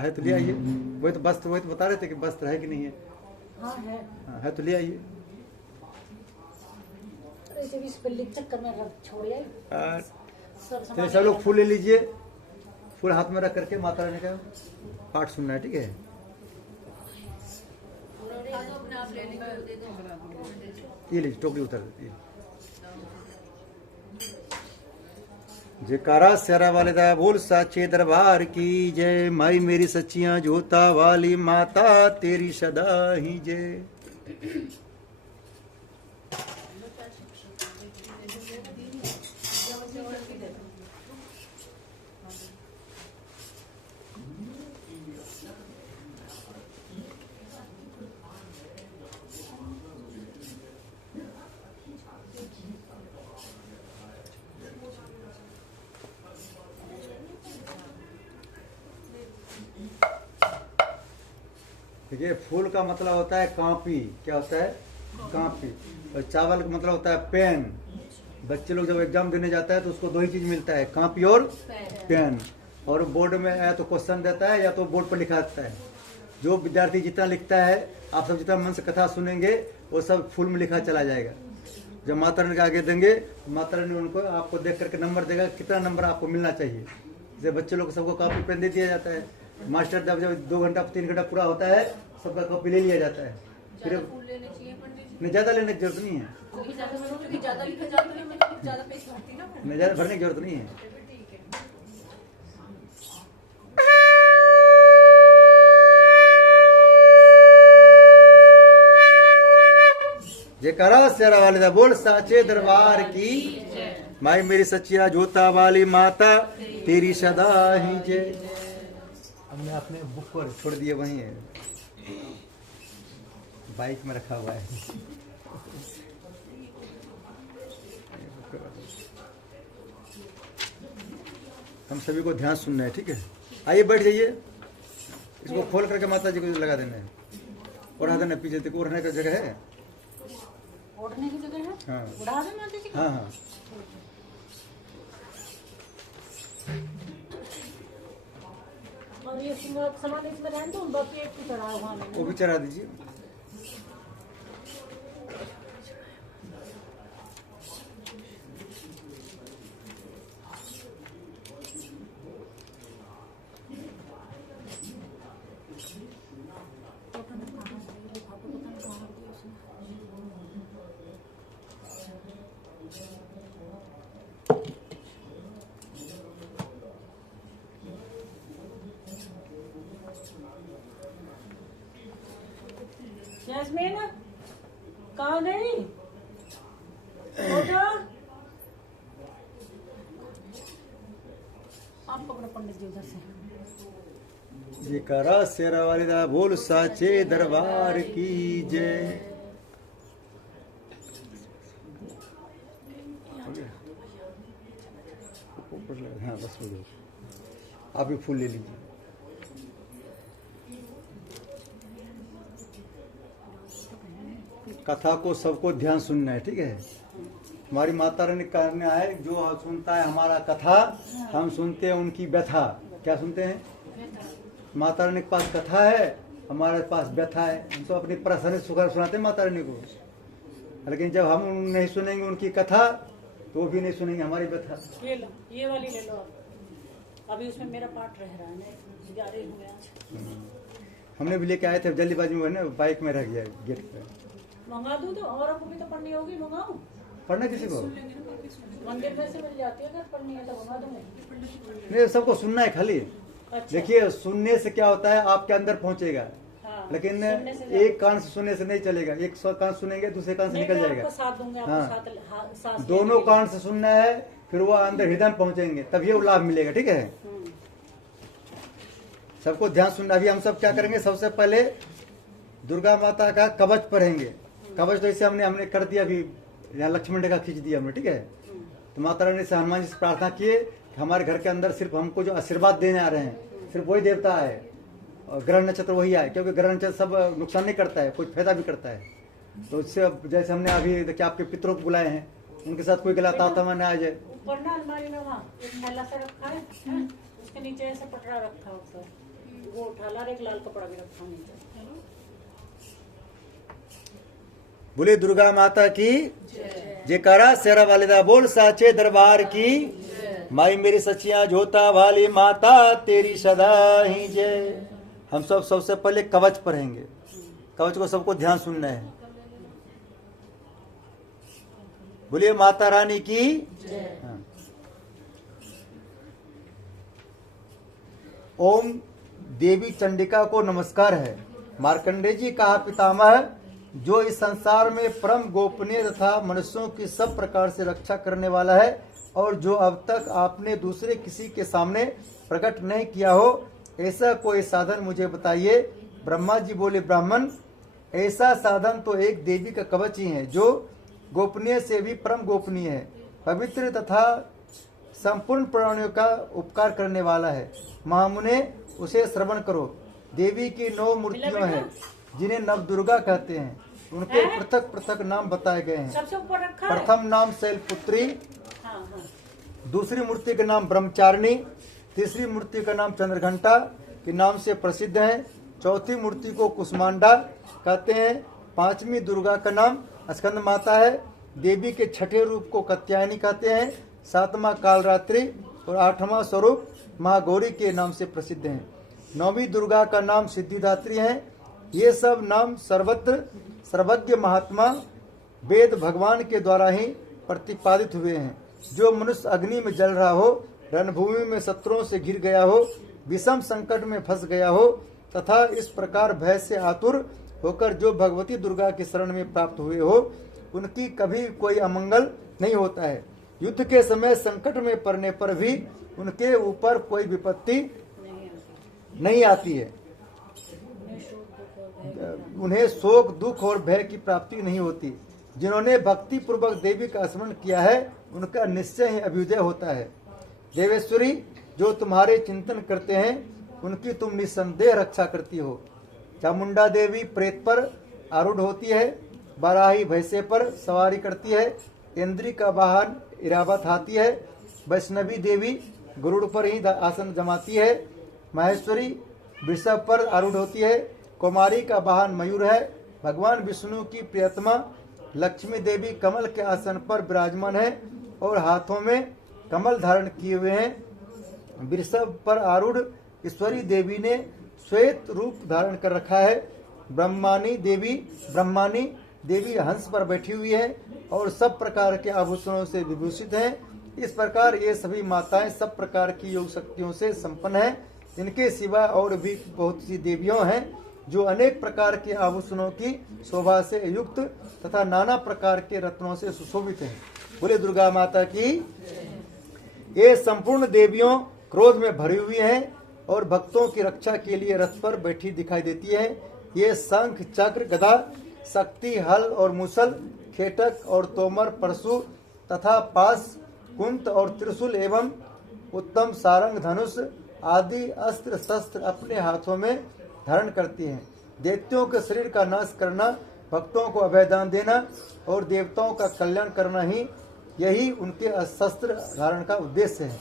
है तो ले आइए। वही तो वस्त्र, वही तो बता रहे थे कि वस्त्र है कि नहीं है। हाँ है। हाँ है तो ले आइए। सब लोग फूल ले लीजिए। फूल हाथ में रख करके माता रानी का पाठ सुनना है, ठीक है। ये लीजिए, टोकरी उतर देती है। जयकारा सेरा वाले दा बोल साचे दरबार की जय। माई मेरी सच्चियां जोता वाली माता तेरी सदा ही जय। देखिए फूल का मतलब होता है कॉपी। क्या होता है? कॉपी। और चावल का मतलब होता है पेन। बच्चे लोग जब एग्जाम देने जाता है तो उसको दो ही चीज मिलता है, कॉपी और पेन। और बोर्ड में या तो क्वेश्चन देता है या तो बोर्ड पर लिखा देता है। जो विद्यार्थी जितना लिखता है, आप सब जितना मन से कथा सुनेंगे वो सब फूल में लिखा चला जाएगा। जब माता रानी के आगे देंगे, माता रानी उनको आपको देख करके नंबर देगा, कितना नंबर आपको मिलना चाहिए। जैसे बच्चे लोग सबको कॉपी पेन दे दिया जाता है। मास्टर जब 2 घंटा 3 घंटा पूरा होता है, सबका कॉपी ले लिया जाता है। फिर नहीं, ज्यादा लेने की जरूरत नहीं है। नहीं, ज्यादा भरने की जरूरत नहीं है। जयकारा सेरा वाले दा बोल साचे दरबार की। माई मेरी सच्चिया जोता वाली माता तेरी सदा ही जय। हमने अपने बुक पर छोड़ दिए, वहीं है, बाइक में रखा हुआ है। हम सभी को ध्यान सुनना है, ठीक है। आइए बैठ जाइए, इसको खोल करके माता जी को लगा देना है। और हाथ देना पीछे तक, ओढ़ने का जगह है, ओढ़ने की जगह है। हाँ उड़ा दे माता जी को। हाँ हाँ। और ये सामान इसमें रहने दो, बाकी एक की चढ़ाओ वहाँ में। वो भी चढ़ा दीजिए। जैस्मीन कहाँ गई? उठो। आप पकड़ो पंडित जी उधर से। ये करा शेरा वाली दा बोल साचे दरबार की जय। हाँ बस हो गया, आप भी फूल ले लीजिए। कथा को सबको ध्यान सुनना है, ठीक है। हमारी माता रानी कहने आए, जो सुनता है हमारा कथा, हम सुनते हैं उनकी व्यथा। क्या सुनते हैं? माता रानी के पास कथा है, हमारे पास व्यथा है। हम तो अपनी परेशानी सुखा सुनाते हैं माता रानी को, लेकिन जब हम नहीं सुनेंगे उनकी कथा तो वो भी नहीं सुनेंगे हमारी व्यथा। ये लो, ये वाली ले लो आप। अभी उसमें मेरा पार्ट रह रहा है ना, 11 हो गया। हमने भी लेके आए थे, जल्दीबाजी में ना बाइक में रह गया गेट पे। मंगा दूं तो, और आपको भी तो पढ़नी होगी, मंगाऊं? पढ़ना किसी को मंदिर में से मिल जाती है, अगर पढ़नी है तो मंगा दूंगी। नहीं, सबको सुनना है खाली। अच्छा। देखिए, सुनने से क्या होता है, आपके अंदर पहुंचेगा। हाँ, लेकिन सुनने से एक कान से सुनने से नहीं चलेगा। एक कान सुनेंगे, दूसरे कान से नहीं, निकल मैं जाएगा। आपको साथ दूंगी, आपको हाँ। साथ दोनों कान से सुनना है, फिर वो अंदर हृदय में पहुंचेंगे, तभी वो लाभ मिलेगा, ठीक है। सबको ध्यान सुनना। अभी हम सब क्या करेंगे, सबसे पहले दुर्गा माता का कवच पढ़ेंगे। कवच तो इसे हमने कर दिया, अभी यहाँ लक्ष्मण रेखा खींच दिया हमने, ठीक है। तो माता रानी से, हनुमान जी से प्रार्थना किए कि हमारे घर के अंदर सिर्फ हमको जो आशीर्वाद देने आ रहे हैं, सिर्फ वही देवता है, और ग्रह नक्षत्र वही आए, क्योंकि ग्रह नक्षत्र सब नुकसान नहीं करता है, कुछ फायदा भी करता है। तो उससे अब जैसे हमने अभी देखिए आपके पितरों को बुलाए हैं, उनके साथ कोई गलत आत्मा न आ जाए। ऊपर ना अलमारी में वहाँ एक थैला सा रखा है, उसके नीचे ऐसा पटरा रखा है ऊपर, वो उठा ला, और एक लाल कपड़ा भी रखा है नीचे। बोले दुर्गा माता की जयकारा, शेरा वालिदा बोल साचे दरबार की। माई मेरी सच्चिया जोता वाली माता तेरी सदा ही जय। हम सब सबसे पहले कवच पढ़ेंगे। कवच को सबको ध्यान सुनना है। बोलिए माता रानी की। हाँ। ओम देवी चंडिका को नमस्कार है। मार्कंडे जी कहा पितामह, जो इस संसार में परम गोपनीय तथा मनुष्यों की सब प्रकार से रक्षा करने वाला है, और जो अब तक आपने दूसरे किसी के सामने प्रकट नहीं किया हो, ऐसा कोई साधन मुझे बताइए। ब्रह्मा जी बोले, ब्राह्मण, ऐसा साधन तो एक देवी का कवच ही है, जो गोपनीय से भी परम गोपनीय है, पवित्र तथा संपूर्ण प्राणियों का उपकार करने वाला है। महामुने, उसे श्रवण करो। देवी की 9 मूर्तियां हैं, जिन्हें नवदुर्गा कहते हैं। उनके पृथक पृथक नाम बताए गए हैं। सबसे ऊपर रखा है। प्रथम नाम शैलपुत्री, हाँ, हाँ। दूसरी मूर्ति का नाम ब्रह्मचारिणी, तीसरी मूर्ति का नाम चंद्रघंटा के नाम से प्रसिद्ध है, चौथी मूर्ति को कुष्मांडा कहते हैं, पांचवी दुर्गा का नाम स्कंद माता है, देवी के छठे रूप को कात्यायनी कहते हैं, सातवां कालरात्रि और आठवां स्वरूप महागौरी के नाम से प्रसिद्ध हैं। नौवीं दुर्गा का नाम सिद्धिदात्री है। ये सब नाम सर्वत्र सर्वज्ञ महात्मा वेद भगवान के द्वारा ही प्रतिपादित हुए हैं। जो मनुष्य अग्नि में जल रहा हो, रणभूमि में शत्रुओं से घिर गया हो, विषम संकट में फंस गया हो, तथा इस प्रकार भय से आतुर होकर जो भगवती दुर्गा की शरण में प्राप्त हुए हो, उनकी कभी कोई अमंगल नहीं होता है। युद्ध के समय संकट में पड़ने पर भी उनके ऊपर कोई विपत्ति नहीं आती है। उन्हें शोक, दुख और भय की प्राप्ति नहीं होती। जिन्होंने भक्ति पूर्वक देवी का स्मरण किया है उनका निश्चय ही अभ्युदय होता है। देवेश्वरी, जो तुम्हारे चिंतन करते हैं उनकी तुम निस्संदेह रक्षा करती हो। चामुंडा देवी प्रेत पर आरूढ़ होती है, बाराही भैंसे पर सवारी करती है, इंद्री का वाहन इरावत हाथी है, वैष्णवी देवी गरुड़ पर ही आसन जमाती है, महेश्वरी वृषभ पर आरूढ़ होती है, कुमारी का वाहन मयूर है, भगवान विष्णु की प्रियतमा लक्ष्मी देवी कमल के आसन पर विराजमान है और हाथों में कमल धारण किए हुए हैं। वृषभ पर आरूढ़ ईश्वरी देवी ने श्वेत रूप धारण कर रखा है। ब्रह्मानी देवी हंस पर बैठी हुई है और सब प्रकार के आभूषणों से विभूषित हैं। इस प्रकार ये सभी माताएं सब प्रकार की योग शक्तियों से संपन्न हैं। इनके सिवा और भी बहुत सी देवियों हैं जो अनेक प्रकार के आभूषणों की शोभा से युक्त तथा नाना प्रकार के रत्नों से सुशोभित हैं। बोले दुर्गा माता की। ये संपूर्ण देवियों क्रोध में भरी हुई हैं और भक्तों की रक्षा के लिए रथ पर बैठी दिखाई देती है। ये शंख, चक्र, गदा, शक्ति, हल और मुसल, खेटक और तोमर, परशु तथा पास, कुंत और त्रिशूल एवं उत्तम सारंग, धनुष आदि अस्त्र शस्त्र अपने हाथों में धारण करती हैं। दैत्यों के शरीर का नाश करना, भक्तों को अभयदान देना और देवताओं का कल्याण करना ही यही उनके शस्त्र धारण का उद्देश्य है।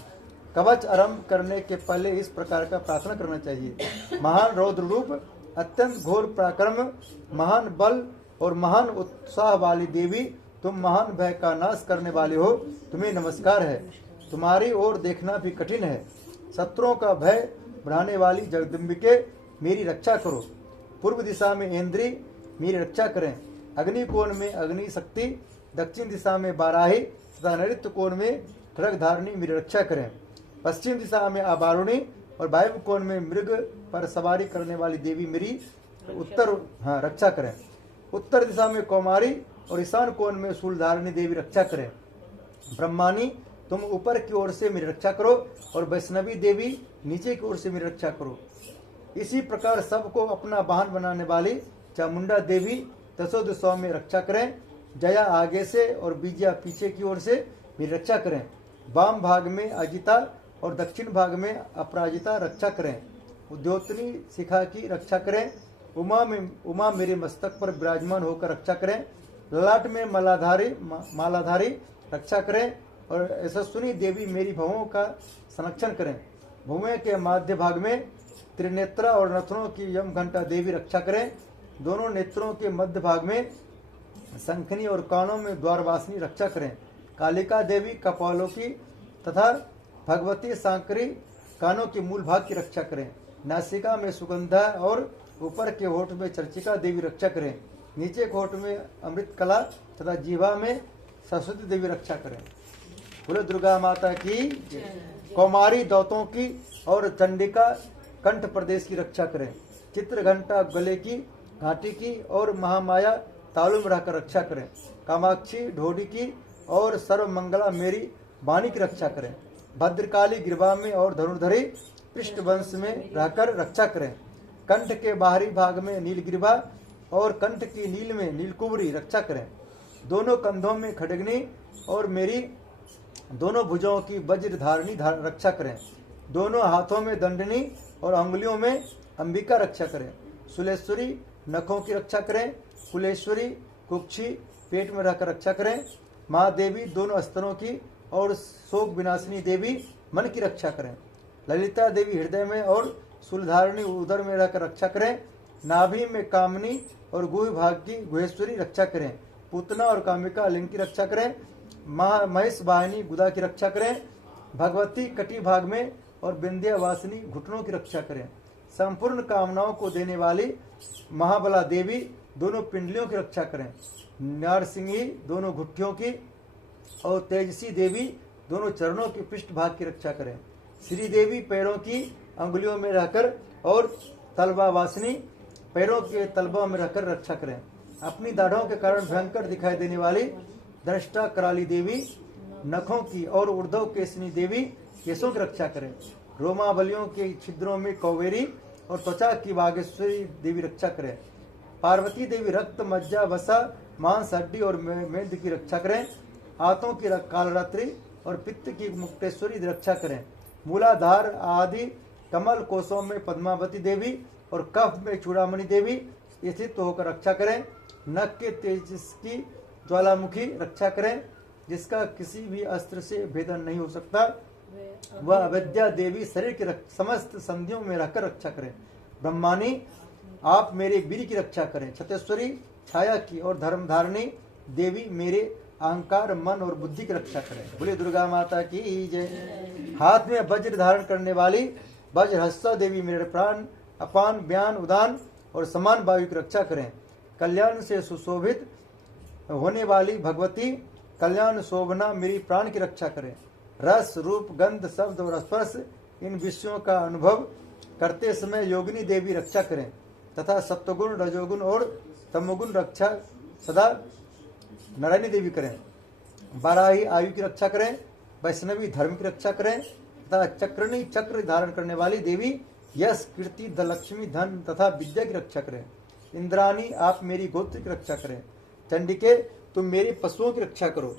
कवच आरंभ करने के पहले इस प्रकार का प्रार्थना करना चाहिए। महान रौद्र रूप, अत्यंत घोर पराक्रम, महान बल और महान उत्साह वाली देवी, तुम महान भय का नाश करने वाले हो, तुम्हें नमस्कार है। तुम्हारी ओर देखना भी कठिन है। शत्रुओं का भय बढ़ाने वाली जगदम्बिके, मेरी रक्षा करो। पूर्व दिशा में इंद्री, मेरी रक्षा करें। अग्नि कोण में अग्नि शक्ति, दक्षिण दिशा में बाराही तथा नैऋत्य कोण में खड्ग धारणी, मेरी रक्षा करें। पश्चिम दिशा में आबारुणी और वायु कोण में मृग पर सवारी करने वाली देवी मेरी रक्षा करें। उत्तर दिशा में कौमारी और ईशान कोण में शूलधारिणी देवी रक्षा करें। ब्रह्मानी, तुम ऊपर की ओर से मेरी रक्षा करो और वैष्णवी देवी नीचे की ओर से मेरी रक्षा करो। इसी प्रकार सबको अपना वाहन बनाने वाली चामुंडा देवी दसों दिशाओं में रक्षा करें। जया आगे से और विजया पीछे की ओर से मेरी रक्षा करें। वाम भाग में अजिता और दक्षिण भाग में अपराजिता रक्षा करें। उद्योतनी शिखा की रक्षा करें। उमा मेरे मस्तक पर विराजमान होकर रक्षा करें। ललाट में मालाधारी रक्षा करें और यशस्विनी देवी मेरी भवों का संरक्षण करें। भुवें के मध्य भाग में त्रिनेत्रा और नथनों की यम घंटा देवी रक्षा करें। दोनों नेत्रों के मध्य भाग में शंखनी और कानों में द्वारवासिनी रक्षा करें। कालिका देवी कपालों की तथा भगवती सांकरी कानों के मूल भाग की रक्षा करें। नासिका में सुगंधा और ऊपर के होठ में चर्चिका देवी रक्षा करें। नीचे के होठ में अमृत कला तथा जीवा में सरस्वती देवी रक्षा करें। बोले दुर्गा माता की। कौमारी दौतों की और चंडिका कंठ प्रदेश की रक्षा करें। चित्र घंटा गले की, घाटी की और महामाया तालु में रहकर रक्षा करें। कामाक्षी ढोडी की और सर्वमंगला मेरी वाणी की रक्षा करें। भद्रकाली गिरवा में और धनुर्धरी पृष्ठवंश में रहकर रक्षा करें। कंठ के बाहरी भाग में नीलगिरिवा और कंठ की नील में नीलकुबरी रक्षा करें। दोनों कंधों में खड्गनी और मेरी दोनों भुजाओं की वज्र धारणी रक्षा करें। दोनों हाथों में दंडनी और अंगुलियों में अंबिका रक्षा करें। सुलेश्वरी नखों की रक्षा करें। कुलेश्वरी कुक्षी पेट में रहकर रक्षा करें। महादेवी दोनों स्तनों की और शोक विनाशिनी देवी मन की रक्षा करें। ललिता देवी हृदय में और शूलधारिणी उदर में रहकर रक्षा करें। नाभि में कामनी और गुह भाग की गुहेश्वरी रक्षा करें। पूतना और कामिका लिंग की रक्षा करें। महेश वाहिनी गुदा की रक्षा करें। भगवती कटी भाग में और विंध्यवासिनी घुटनों की रक्षा करें। संपूर्ण कामनाओं को देने वाली महाबला देवी दोनों पिंडलियों की रक्षा करें। नारसिंही दोनों घुट्टियों की और तेजसी देवी दोनों चरणों के पृष्ठ भाग की रक्षा करें। श्री देवी पैरों की अंगुलियों में रहकर और तलवा वासिनी पैरों के तलबों में रहकर रक्षा करें। अपनी दाढ़ों के कारण भयंकर दिखाई देने वाली दृष्टा कराली देवी नखों की और ऊर्ध्व केशनी देवी केशों की रक्षा करें। रोमावलियों के छिद्रों में कौवेरी और त्वचा की बागेश्वरी देवी रक्षा करें। पार्वती देवी रक्त, मज्जा, वसा, मांस, हड्डी और मेद की रक्षा करें। आंतों की कालरात्रि और पित्त की मुक्तेश्वरी रक्षा करें। मूलाधार आदि कमल कोशों में पद्मावती देवी और कफ में चूड़ामणि देवी स्थित होकर रक्षा करें। नख के तेजस की ज्वालामुखी रक्षा करें, जिसका किसी भी अस्त्र से भेदन नहीं हो सकता। वह अविद्या देवी शरीर की समस्त संधियों में रहकर रक्षा करें। ब्रह्मानी आप मेरे वीर की रक्षा करें। छतेश्वरी छाया की और धर्मधारिणी देवी मेरे अहंकार, मन और बुद्धि की रक्षा करें। बोले दुर्गा माता की जय। हाथ में वज्र धारण करने वाली वज्रहस्ता देवी मेरे प्राण, अपान, व्यान, उदान और समान वायु की रक्षा करें। कल्याण से सुशोभित होने वाली भगवती कल्याण शोभना मेरी प्राण की रक्षा करें। रस, रूप, गंध, शब्द और स्पर्श इन विषयों का अनुभव करते समय योगिनी देवी रक्षा करें तथा सत्वगुण, रजोगुण और तमोगुण रक्षा सदा नारायणी देवी करें। बाराही आयु की रक्षा करें। वैष्णवी धर्म की रक्षा करें तथा चक्रणी चक्र धारण करने वाली देवी यश, कीर्ति, लक्ष्मी, धन तथा विद्या की रक्षा करें। इंद्राणी आप मेरी गोत्र की रक्षा करें। चंडिके तुम मेरे पशुओं की रक्षा करो।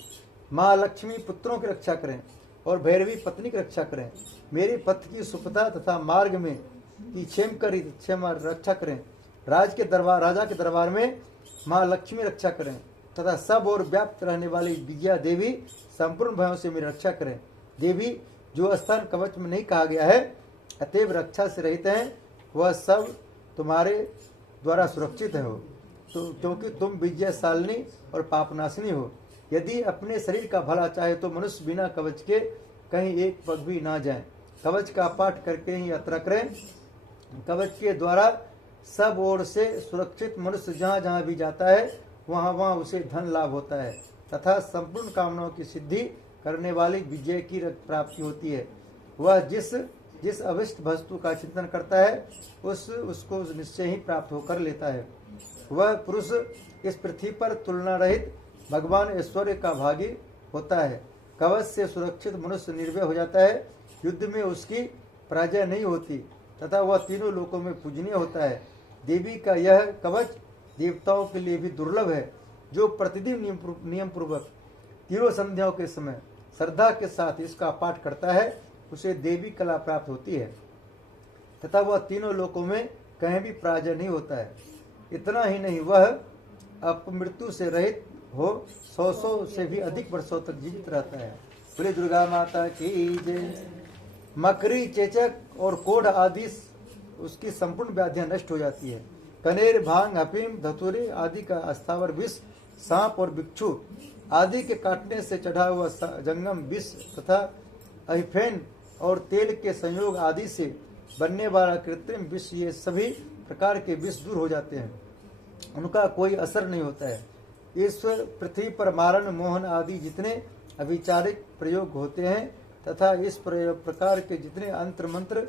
महालक्ष्मी पुत्रों की रक्षा करें और भैरवी पत्नी की रक्षा करें। मेरे पथ की सुपथा तथा मार्ग में की क्षेम रक्षा करें। राजा के दरबार में महालक्ष्मी रक्षा करें तथा सब और व्याप्त रहने वाली विजया देवी संपूर्ण भयों से मेरी रक्षा करें। देवी जो स्थान कवच में नहीं कहा गया है अतएव रक्षा से रहित हैं, वह सब तुम्हारे द्वारा सुरक्षित हो, तो क्योंकि तुम विजयशालिनी और पापनाशिनी हो। यदि अपने शरीर का भला चाहे तो मनुष्य बिना कवच के कहीं एक पग भी ना जाए। कवच का पाठ करके ही यात्रा करें। कवच के द्वारा सब ओर से सुरक्षित मनुष्य जहाँ जहाँ भी जाता है वहाँ वहाँ उसे धन लाभ होता है तथा संपूर्ण कामनाओं की सिद्धि करने वाली विजय की प्राप्ति होती है। वह जिस अविष्ट वस्तु का चिंतन करता है उसको निश्चय ही प्राप्त होकर लेता है। वह पुरुष इस पृथ्वी पर तुलना रहित भगवान ऐश्वर्य का भागी होता है। कवच से सुरक्षित मनुष्य निर्भय हो जाता है। युद्ध में उसकी पराजय नहीं होती तथा वह तीनों लोकों में पूजनीय होता है। देवी का यह कवच देवताओं के लिए भी दुर्लभ है। जो प्रतिदिन नियम पूर्वक तीनों संध्याओं के समय श्रद्धा के साथ इसका पाठ करता है उसे देवी कला प्राप्त होती है तथा वह तीनों लोकों में कहीं भी पराजय नहीं होता है। इतना ही नहीं, वह अपमृत्यु से रहित हो 100 से भी अधिक वर्षों तक जीवित रहता है। बोले दुर्गा माता की जय। मकरी, चेचक और कोढ़ आदि उसकी संपूर्ण व्याधियां नष्ट हो जाती है। कनेर, भांग, अफीम, धतूरे आदि का अस्थावर विष, सांप और बिच्छू आदि के काटने से चढ़ा हुआ जंगम विष तथा अहिफेन और तेल के संयोग आदि से बनने वाला कृत्रिम विष, ये सभी प्रकार के विष दूर हो जाते हैं, उनका कोई असर नहीं होता है। ईश्वर पृथ्वी पर मारण, मोहन आदि जितने अविचारिक प्रयोग होते हैं तथा इस प्रकार के जितने अंतर मंत्र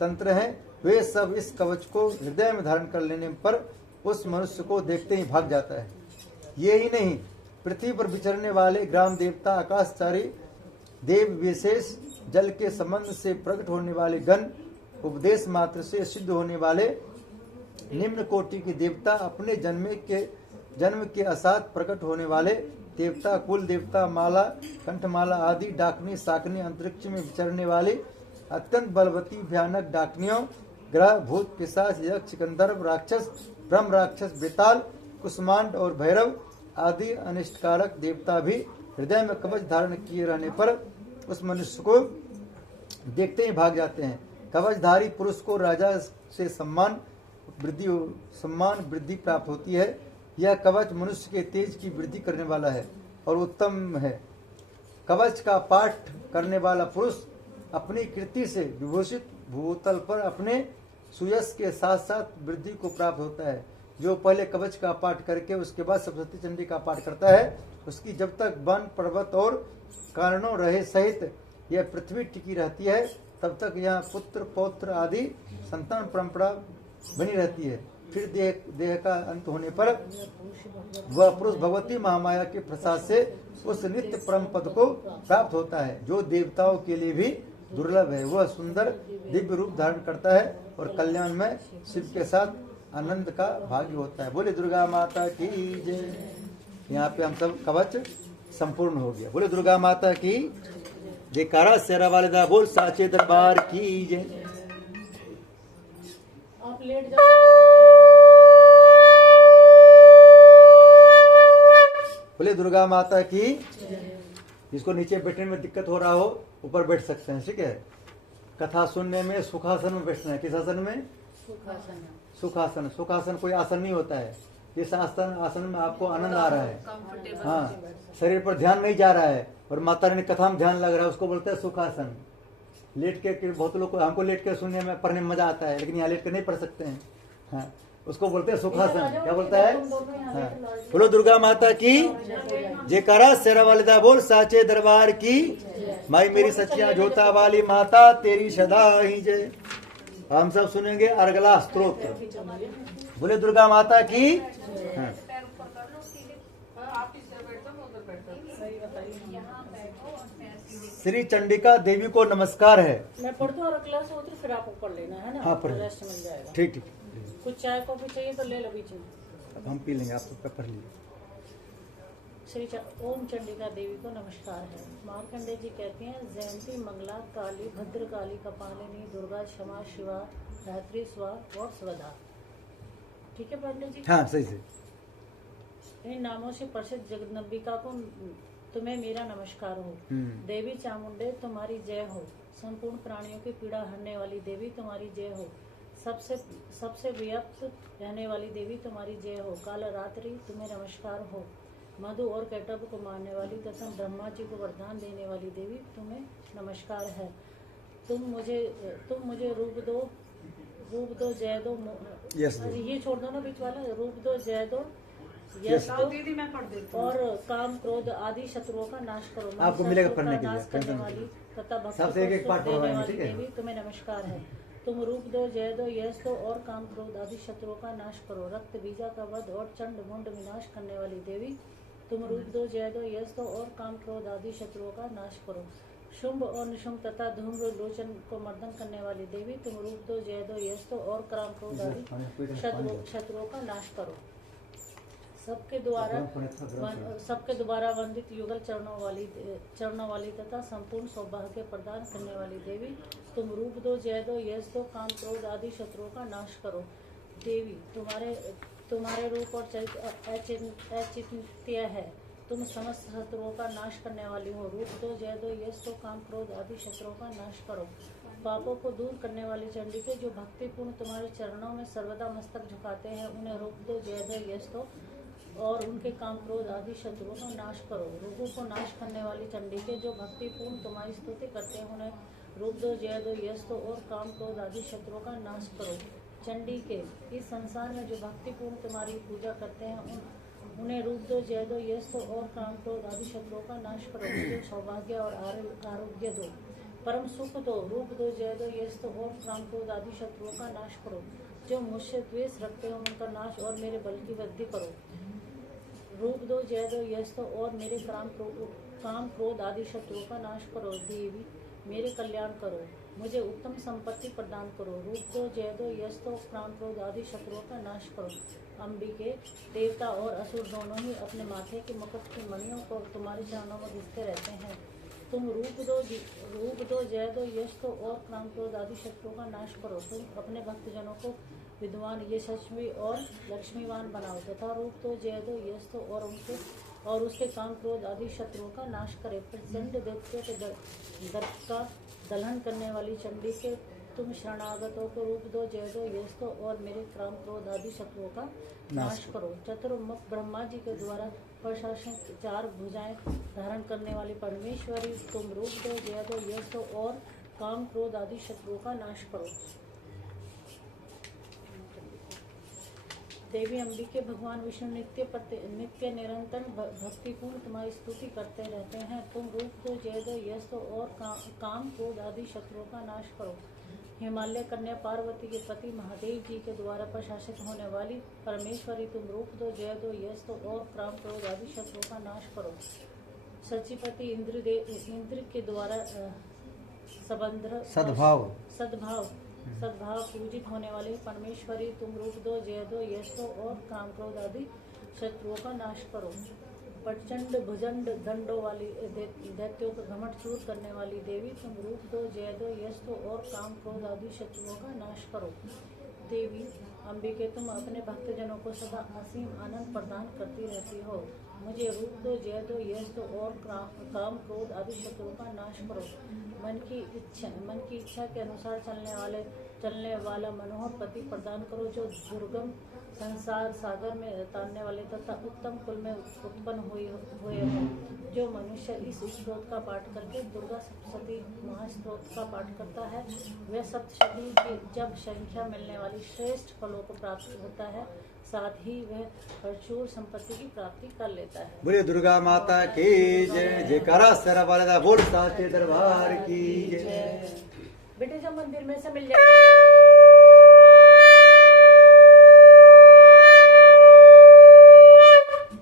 तंत्र हैं वे सब इस कवच को हृदय में धारण कर लेने पर उस मनुष्य को देखते ही भाग जाता है। ये ही नहीं, पृथ्वी पर विचरने वाले ग्राम देवता, आकाशचारी देव, विशेष जल के संबंध से प्रकट होने वाले गण, उपदेश मात्र से सिद्ध होने वाले निम्न कोटि के देवता, अपने जन्म के असात प्रकट होने वाले देवता, कुल देवता, माला, कंठमाला आदि डाकनी, साकनी, अंतरिक्ष में विचरने वाली अत्यंत बलवती भयानक डाकनियों, ग्रह, भूत, पिशाच, यक्ष, गंधर्व, राक्षस, ब्रह्म राक्षस, बेताल, कुष्मांड और भैरव आदि अनिष्टकारक देवता भी हृदय में कवच धारण किए रहने पर उस मनुष्य को देखते ही भाग जाते हैं। कवचधारी पुरुष को राजा से सम्मान वृद्धि प्राप्त होती है। यह कवच मनुष्य के तेज की वृद्धि करने वाला है और उत्तम है। कवच का पाठ करने वाला पुरुष अपनी कृति से विभूषित भूतल पर अपने सुयश के साथ साथ वृद्धि को प्राप्त होता है। जो पहले कवच का पाठ करके उसके बाद सप्तशती चंडी का पाठ करता है उसकी जब तक वन, पर्वत और कारणों रहे सहित यह पृथ्वी टिकी रहती है तब तक यहाँ पुत्र, पौत्र आदि संतान परंपरा बनी रहती है। फिर देह का अंत होने पर वह पुरुष भगवती महामाया के प्रसाद से उस नित्य परम पद को प्राप्त होता है, जो देवताओं के लिए भी दुर्लभ है। वह सुंदर दिव्य रूप धारण करता है और कल्याण में शिव के साथ आनंद का भागी होता है। बोले दुर्गा माता की जय। यहाँ पे हम सब कवच संपूर्ण हो गया। बोले दुर्गा माता की जयकारा। शेरा वाले दा बोल साचे दरबार की जय। आप लेट जाओ। बोले दुर्गा माता की। जिसको नीचे बैठने में दिक्कत हो रहा हो ऊपर बैठ सकते हैं, ठीक है। कथा सुनने में सुखासन में बैठना है। किस आसन में? सुखासन। सुखासन कोई आसन नहीं होता है। जिस आसन में आपको आनंद आ रहा है, हाँ, शरीर पर ध्यान नहीं जा रहा है और माता रानी कथा में ध्यान लग रहा है, उसको बोलते हैं सुखासन। लेट के बहुत लोग हमको लेट के सुनने में पढ़ने में मजा आता है, लेकिन यहाँ लेट के नहीं पढ़ सकते हैं, हाँ, उसको बोलते हैं सुखासन। क्या बोलता है? हाँ। बोलो दुर्गा माता की जयकारा। शेरा वाले दा बोल साचे दरबार की। माई मेरी सच्चिया जोता वाली माता तेरी सदा ही जय। हम सब सुनेंगे अर्गला स्तोत्र। बोले दुर्गा माता की। हाँ। श्री चंडिका देवी को नमस्कार है। मैं पढ़ दूं और अगला सूत्र फिर आपको पढ़ लेना है ना। हाँ, पढ़ रेस्ट मिल जाएगा। ठीक ठीक। कुछ चाय कॉफी चाहिए तो ले लो बीच में। अब हम पी लेंगे, आप पढ़ लीजिए। ओम चंडिका देवी को नमस्कार है। मार्कंडे जी कहते हैं जयंती मंगला काली भद्र काली कपालिनी दुर्गा क्षमा शिवा धात्री स्वा और स्वधा। ठीक है पंडित जी? हाँ सही से। इन नामों से प्रसिद्ध जगदम्बिका को तुम्हें मेरा नमस्कार हो। देवी चामुंडे तुम्हारी जय हो। संपूर्ण प्राणियों की पीड़ा हरने वाली देवी तुम्हारी जय हो। सबसे व्याप्त रहने वाली देवी तुम्हारी जय हो। काल रात्रि तुम्हें नमस्कार हो। मधु और कैटब को मारने वाली तथा ब्रह्मा जी को वरदान देने वाली देवी तुम्हें नमस्कार है। तुम मुझे रूप दो जय दो। ये छोड़ दो ना बीच वाला। रूप दो जय दो यश दो दीदी मैं पढ़ देती और काम क्रोध आदि शत्रुओं का नाश करो। आपको मिलेगा पढ़ने के लिए। नाश करने वाली तथा भक्ति सबसे एक पाठ देने वाली देवी तुम्हें नमस्कार है। तुम रूप दो जय दो यश दो और काम क्रोध आदि शत्रुओं का नाश करो। रक्त बीजा का वध और चंड मुंड विनाश करने वाली देवी तुम रूप दो जय दो यश दो और काम क्रोध आदि शत्रुओं का नाश करो। शुंभ और निशुंभ तथा धूम्र लोचन को मर्दन करने वाली देवी तुम रूप दो जय दो यश दो और काम क्रोध आदि शत्रुओं का नाश करो। सबके द्वारा वंदित युगल चरणों वाली तथा संपूर्ण सौभाग्य प्रदान करने वाली देवी तुम रूप दो जय दो यश दो काम क्रोध आदि शत्रुओं का नाश करो। देवी तुम्हारे रूप और चरित्र अचिंत्य है। तुम समस्त शत्रुओं का नाश करने वाली हो। रूप दो जय दो यश दो काम क्रोध आदि शत्रुओं का नाश करो। पापों को दूर करने वाली चंडिके जो भक्तिपूर्ण तुम्हारे चरणों में सर्वदा मस्तक झुकाते हैं, उन्हें रूप दो जय दो यश दो और उनके काम क्रोध आदि शत्रुओं का नाश करो। रोगों को नाश करने वाली चंडिके जो भक्तिपूर्ण तुम्हारी स्तुति करते हैं, उन्हें रूप दो जय दो यश दो और काम क्रोध आदि शत्रुओं का नाश करो। चंडिके इस संसार में जो भक्तिपूर्ण तुम्हारी पूजा करते हैं, उन्हें रूप दो जय दो यश दो और काम क्रोध आदि शत्रुओं का नाश करो। उन्हें सौभाग्य और आरोग्य दो, परम सुख दो। रूप दो जय दो यश दो और काम क्रोध आदि शत्रुओं का नाश करो। जो मुझसे द्वेष रखते हैं उनका नाश और मेरे बल की वृद्धि करो। रूप दो जय दो यश दो और मेरे काम क्रोध आदि शत्रुओं का नाश करो। देवी मेरे कल्याण करो, मुझे उत्तम संपत्ति प्रदान करो। रूप दो जय दो यश दो काम क्रोध आदि शत्रुओं का नाश करो। अंबिके देवता और असुर दोनों ही अपने माथे के मुकुट की मणियों को तुम्हारे चरणों में घिसते रहते हैं। तुम रूप दो जय दो यश दो और काम क्रोध आदि शत्रुओं का नाश करो। तुम अपने भक्तजनों को विद्वान यशस्वी और लक्ष्मीवान बनाओ तथा रूप दो जय दो यश दो और उसके काम क्रोध आदि शत्रुओं का नाश करे। प्रचंड दैत्यों के दर्प का दलहन करने वाली चंडी के तुम शरणागतों को रूप दो जय दो यश दो और मेरे काम क्रोध आदि शत्रुओं का नाश करो। चतुर्मुख ब्रह्मा जी के द्वारा प्रशासन 4 भुजाएं धारण करने वाली परमेश्वरी तुम रूप दो जय दो यश दो और काम क्रोध आदि शत्रुओं का नाश करो। देवी अंबिके भगवान विष्णु नित्य निरंतर भक्तिपूर्ण तुम्हारी स्तुति करते रहते हैं। तुम रूप दो जय दो यश दो और काम क्रोध आदि शत्रुओं का नाश करो। हिमालय कन्या पार्वती के पति महादेव जी के द्वारा प्रशासित होने वाली परमेश्वरी, तुम रूप दो, जय दो, यश दो और काम क्रोध आदि शत्रुओं का नाश करो। सचिपति इंद्र के द्वारा सद्भाव पूजित होने वाली परमेश्वरी, तुम रूप दो, जय दो, यश दो और काम क्रोध आदि शत्रुओं का नाश करो। प्रचंड भुजंड दंडों वाली दैत्यों का घमंड चूर करने वाली देवी, तुम रूप दो, जय दो, यश दो और काम क्रोध आदि शत्रुओं का नाश करो। देवी अंबिके, तुम अपने भक्तजनों को सदा असीम आनंद प्रदान करती रहती हो। मुझे रूप दो, जय दो, यश दो और काम क्रोध आदि शत्रुओं का नाश करो। मन की इच्छा के अनुसार चलने वाला मनोहर पति प्रदान करो, जो दुर्गम संसार सागर में तारने वाले तथा उत्तम कुल में उत्पन्न हुए हो। जो मनुष्य इस स्तोत्र का पाठ करके दुर्गा सप्तशती महास्तोत्र का पाठ करता है, वह सप्तशती की जब संख्या मिलने वाली श्रेष्ठ फलों को प्राप्त होता है, साथ ही वह प्रचुर संपत्ति की प्राप्ति कर लेता है। बोले दुर्गा माता की जय। जयकारा सारा वाला बोल साचे दरबार की जय। बेटे जब मंदिर में से मिल जाए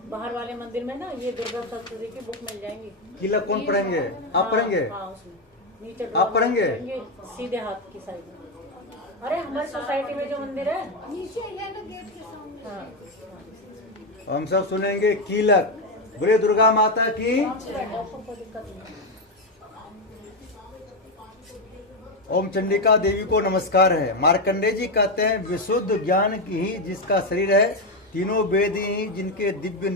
बाहर वाले मंदिर में ना, ये दुर्गा सप्तशती की बुक मिल जाएंगी। किला कौन पढ़ेंगे? आप पढ़ेंगे? हाँ, उसमें नीचे आप पढ़ेंगे? सीधे हाथ की साइड में। अरे हमारी सोसाइटी में जो मंदिर है नीचे है ना गेट के सामने। हाँ, हम सब सुनेंगे कीलक। बोले दुर्गा माता की। कोई दिक्कत नहीं। ओम चंडिका देवी को नमस्कार है। मार्कंडेय जी कहते हैं, विशुद्ध ज्ञान की ही जिसका शरीर है, तीनों वेद ही जिनके दिव्य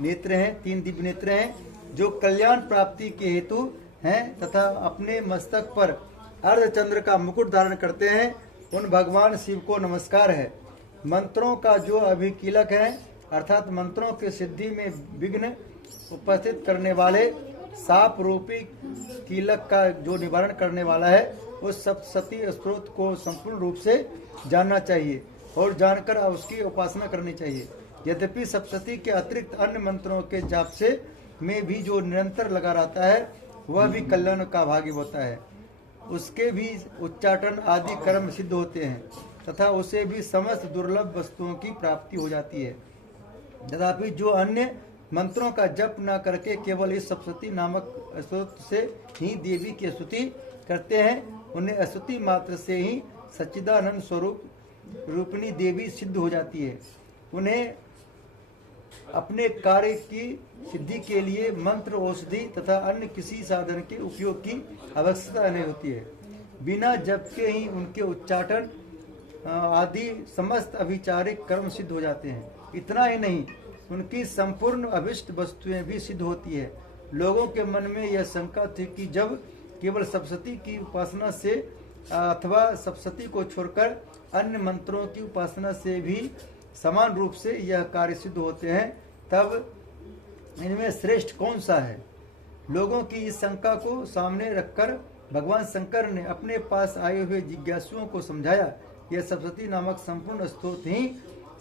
नेत्र हैं, 3 दिव्य नेत्र हैं, जो कल्याण प्राप्ति के हेतु हैं तथा अपने मस्तक पर अर्धचंद्र का मुकुट धारण करते हैं, उन भगवान शिव को नमस्कार है। मंत्रों का जो अभिकीलक है, अर्थात मंत्रों की सिद्धि में विघ्न उपस्थित करने वाले साप रूपी कीलक का जो निवारण करने वाला है, उस सप्तशती स्त्रोत को संपूर्ण रूप से जानना चाहिए और जानकर उसकी उपासना करनी चाहिए। यद्यपि सप्तशती के अतिरिक्त अन्य मंत्रों के जाप से में भी जो निरंतर लगा रहता है, वह भी कल्याण का भागी होता है। उसके भी उच्चाटन आदि कर्म सिद्ध होते हैं तथा उसे भी समस्त दुर्लभ वस्तुओं की प्राप्ति हो जाती है। तथापि जो अन्य मंत्रों का जप न करके केवल इस सप्तशती नामक स्तोत्र से ही देवी की स्तुति करते हैं, उन्हें स्तुति मात्र से ही सच्चिदानंद स्वरूप रूपिणी देवी सिद्ध हो जाती है। उन्हें अपने कार्य की सिद्धि के लिए मंत्र, औषधि तथा अन्य किसी साधन के उपयोग की आवश्यकता नहीं होती है। बिना जप के ही उनके उच्चाटन आदि समस्त अभिचारिक कर्म सिद्ध हो जाते हैं। इतना ही नहीं, उनकी संपूर्ण अभिष्ट वस्तुएं भी सिद्ध होती है। लोगों के मन में यह शंका थी कि जब केवल सप्तशती की उपासना से अथवा सप्तशती को छोड़कर अन्य मंत्रों की उपासना से भी समान रूप से यह कार्य सिद्ध होते हैं, तब इनमें श्रेष्ठ कौन सा है? लोगों की इस शंका को सामने रखकर भगवान शंकर ने अपने पास आए हुए जिज्ञासुओं को समझाया, यह सप्तशती नामक संपूर्ण स्तोत्र ही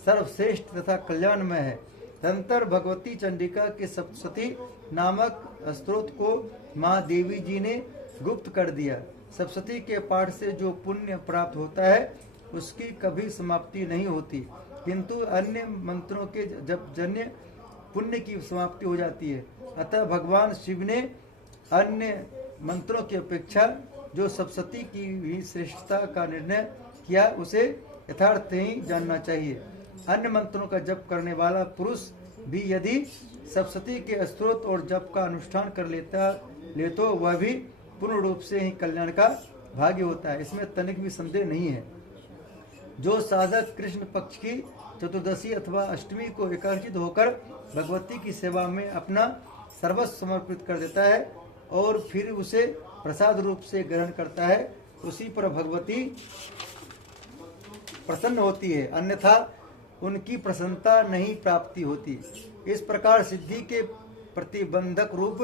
सर्वश्रेष्ठ तथा कल्याणमय है। तदंतर भगवती चंडिका के सप्तशती नामक स्तोत्र को माँ देवी जी ने गुप्त कर दिया। सप्तशती के पाठ से जो पुण्य प्राप्त होता है, उसकी कभी समाप्ति नहीं होती, किंतु अन्य मंत्रों के जप जन्य पुण्य की समाप्ति हो जाती है। अतः भगवान शिव ने अन्य मंत्रों की अपेक्षा जो सप्तशती की ही श्रेष्ठता का निर्णय किया, उसे यथार्थ ही जानना चाहिए। अन्य मंत्रों का जप करने वाला पुरुष भी यदि सप्तशती के स्तोत्र और जप का अनुष्ठान कर ले तो वह भी पूर्ण रूप से ही कल्याण का भागी होता है। इसमें तनिक भी संदेह नहीं है। जो साधक कृष्ण पक्ष की चतुर्दशी अथवा अष्टमी को एकांकित होकर भगवती की सेवा में अपना सर्वस्व समर्पित कर देता है और फिर उसे प्रसाद रूप से ग्रहण करता है, उसी पर भगवती प्रसन्न होती है, अन्यथा उनकी प्रसन्नता नहीं प्राप्ति होती। इस प्रकार सिद्धि के प्रतिबंधक रूप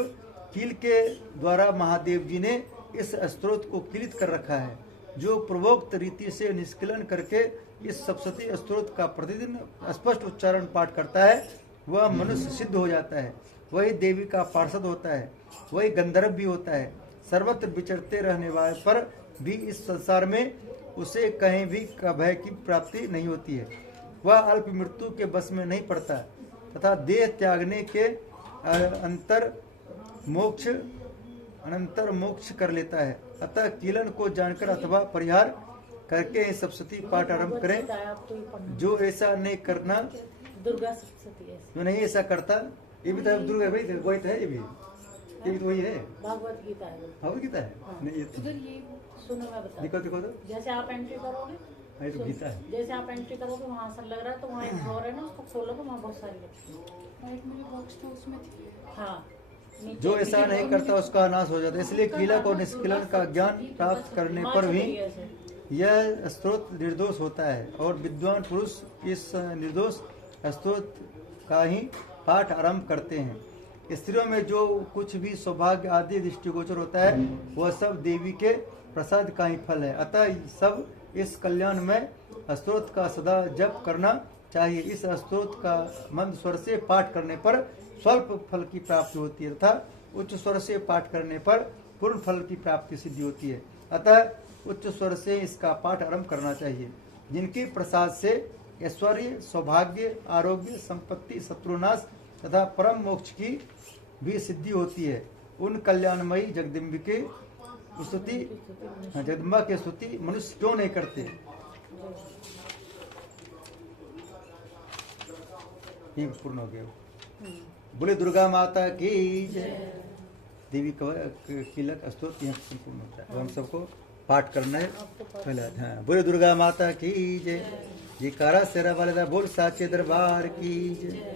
कील के द्वारा महादेव जी ने इस स्तोत्र को कीलित कर रखा है। जो पूर्वोक्त रीति से निष्कलन करके इस सप्तशती स्तोत्र का प्रतिदिन स्पष्ट उच्चारण पाठ करता है, वह मनुष्य सिद्ध हो जाता है, वही देवी का पार्षद होता है, वही गंधर्व भी होता है। सर्वत्र विचरते रहने वाले पर भी इस संसार में उसे कहीं भी भय की प्राप्ति नहीं होती है। वह अल्प मृत्यु के बस में नहीं पड़ता तथा देह त्यागने के अनंतर मोक्ष कर लेता है। अतः कीलन को जानकर अथवा परिहार करके ही सप्तशती पाठ आरंभ करें। आपको ये पढ़ना जो ऐसा नहीं करना, दुर्गा सप्तशती है, जो नहीं ऐसा करता, ये भी तो दुर्गा भाई वही है, ये भी तो वही है, भागवत गीता है। भगवत गीता है। नहीं ये तो सुनो मैं बता, देखो देखो तो जैसे आप एंट्री करोगे, ये तो गीता है। जैसे आप एंट्री करोगे वहाँ असर लग रहा है तो वहाँ एक ड्रॉर है ना, उसको खोलोगे, वहाँ बहुत सारी लगती है। एक मेरे बॉक्स था उसमें थी। हाँ, नीचे जो ऐसा नहीं करता उसका नाश हो जाता है। इसलिए कीलक और निष्कीलन का ज्ञान प्राप्त करने पर भी यह स्तोत्र निर्दोष होता है और विद्वान पुरुष इस निर्दोष स्तोत्र का ही पाठ आरंभ करते हैं। स्त्रियों में जो कुछ भी सौभाग्य आदि दृष्टिगोचर होता है वह सब देवी के प्रसाद का ही फल है। अतः सब इस कल्याण में स्तोत्र का सदा जप करना चाहिए। इस स्तोत्र का मंद स्वर से पाठ करने पर स्वल्प फल की प्राप्ति होती है तथा उच्च स्वर से पाठ करने पर पूर्ण फल की प्राप्ति सिद्धि होती है। अतः उच्च स्वर से इसका पाठ आरंभ करना चाहिए। जिनके प्रसाद से ऐश्वर्य, सौभाग्य, आरोग्य, संपत्ति, शत्रुनाश तथा परम मोक्ष की भी सिद्धि होती है, उन कल्याणमयी जगदम्बिके स्तुति, जगदम्बा की स्तुति मनुष्य क्यों नहीं करते। ये पूर्ण हो गया। बोले दुर्गा माता की जय। देवी कीलक स्तोत्र यहाँ संपूर्ण होता है। हम सबको पाठ करना है पहले। हाँ, बोले दुर्गा माता की जय। जयकारा शेरा वाले बोल साचे दरबार की जय।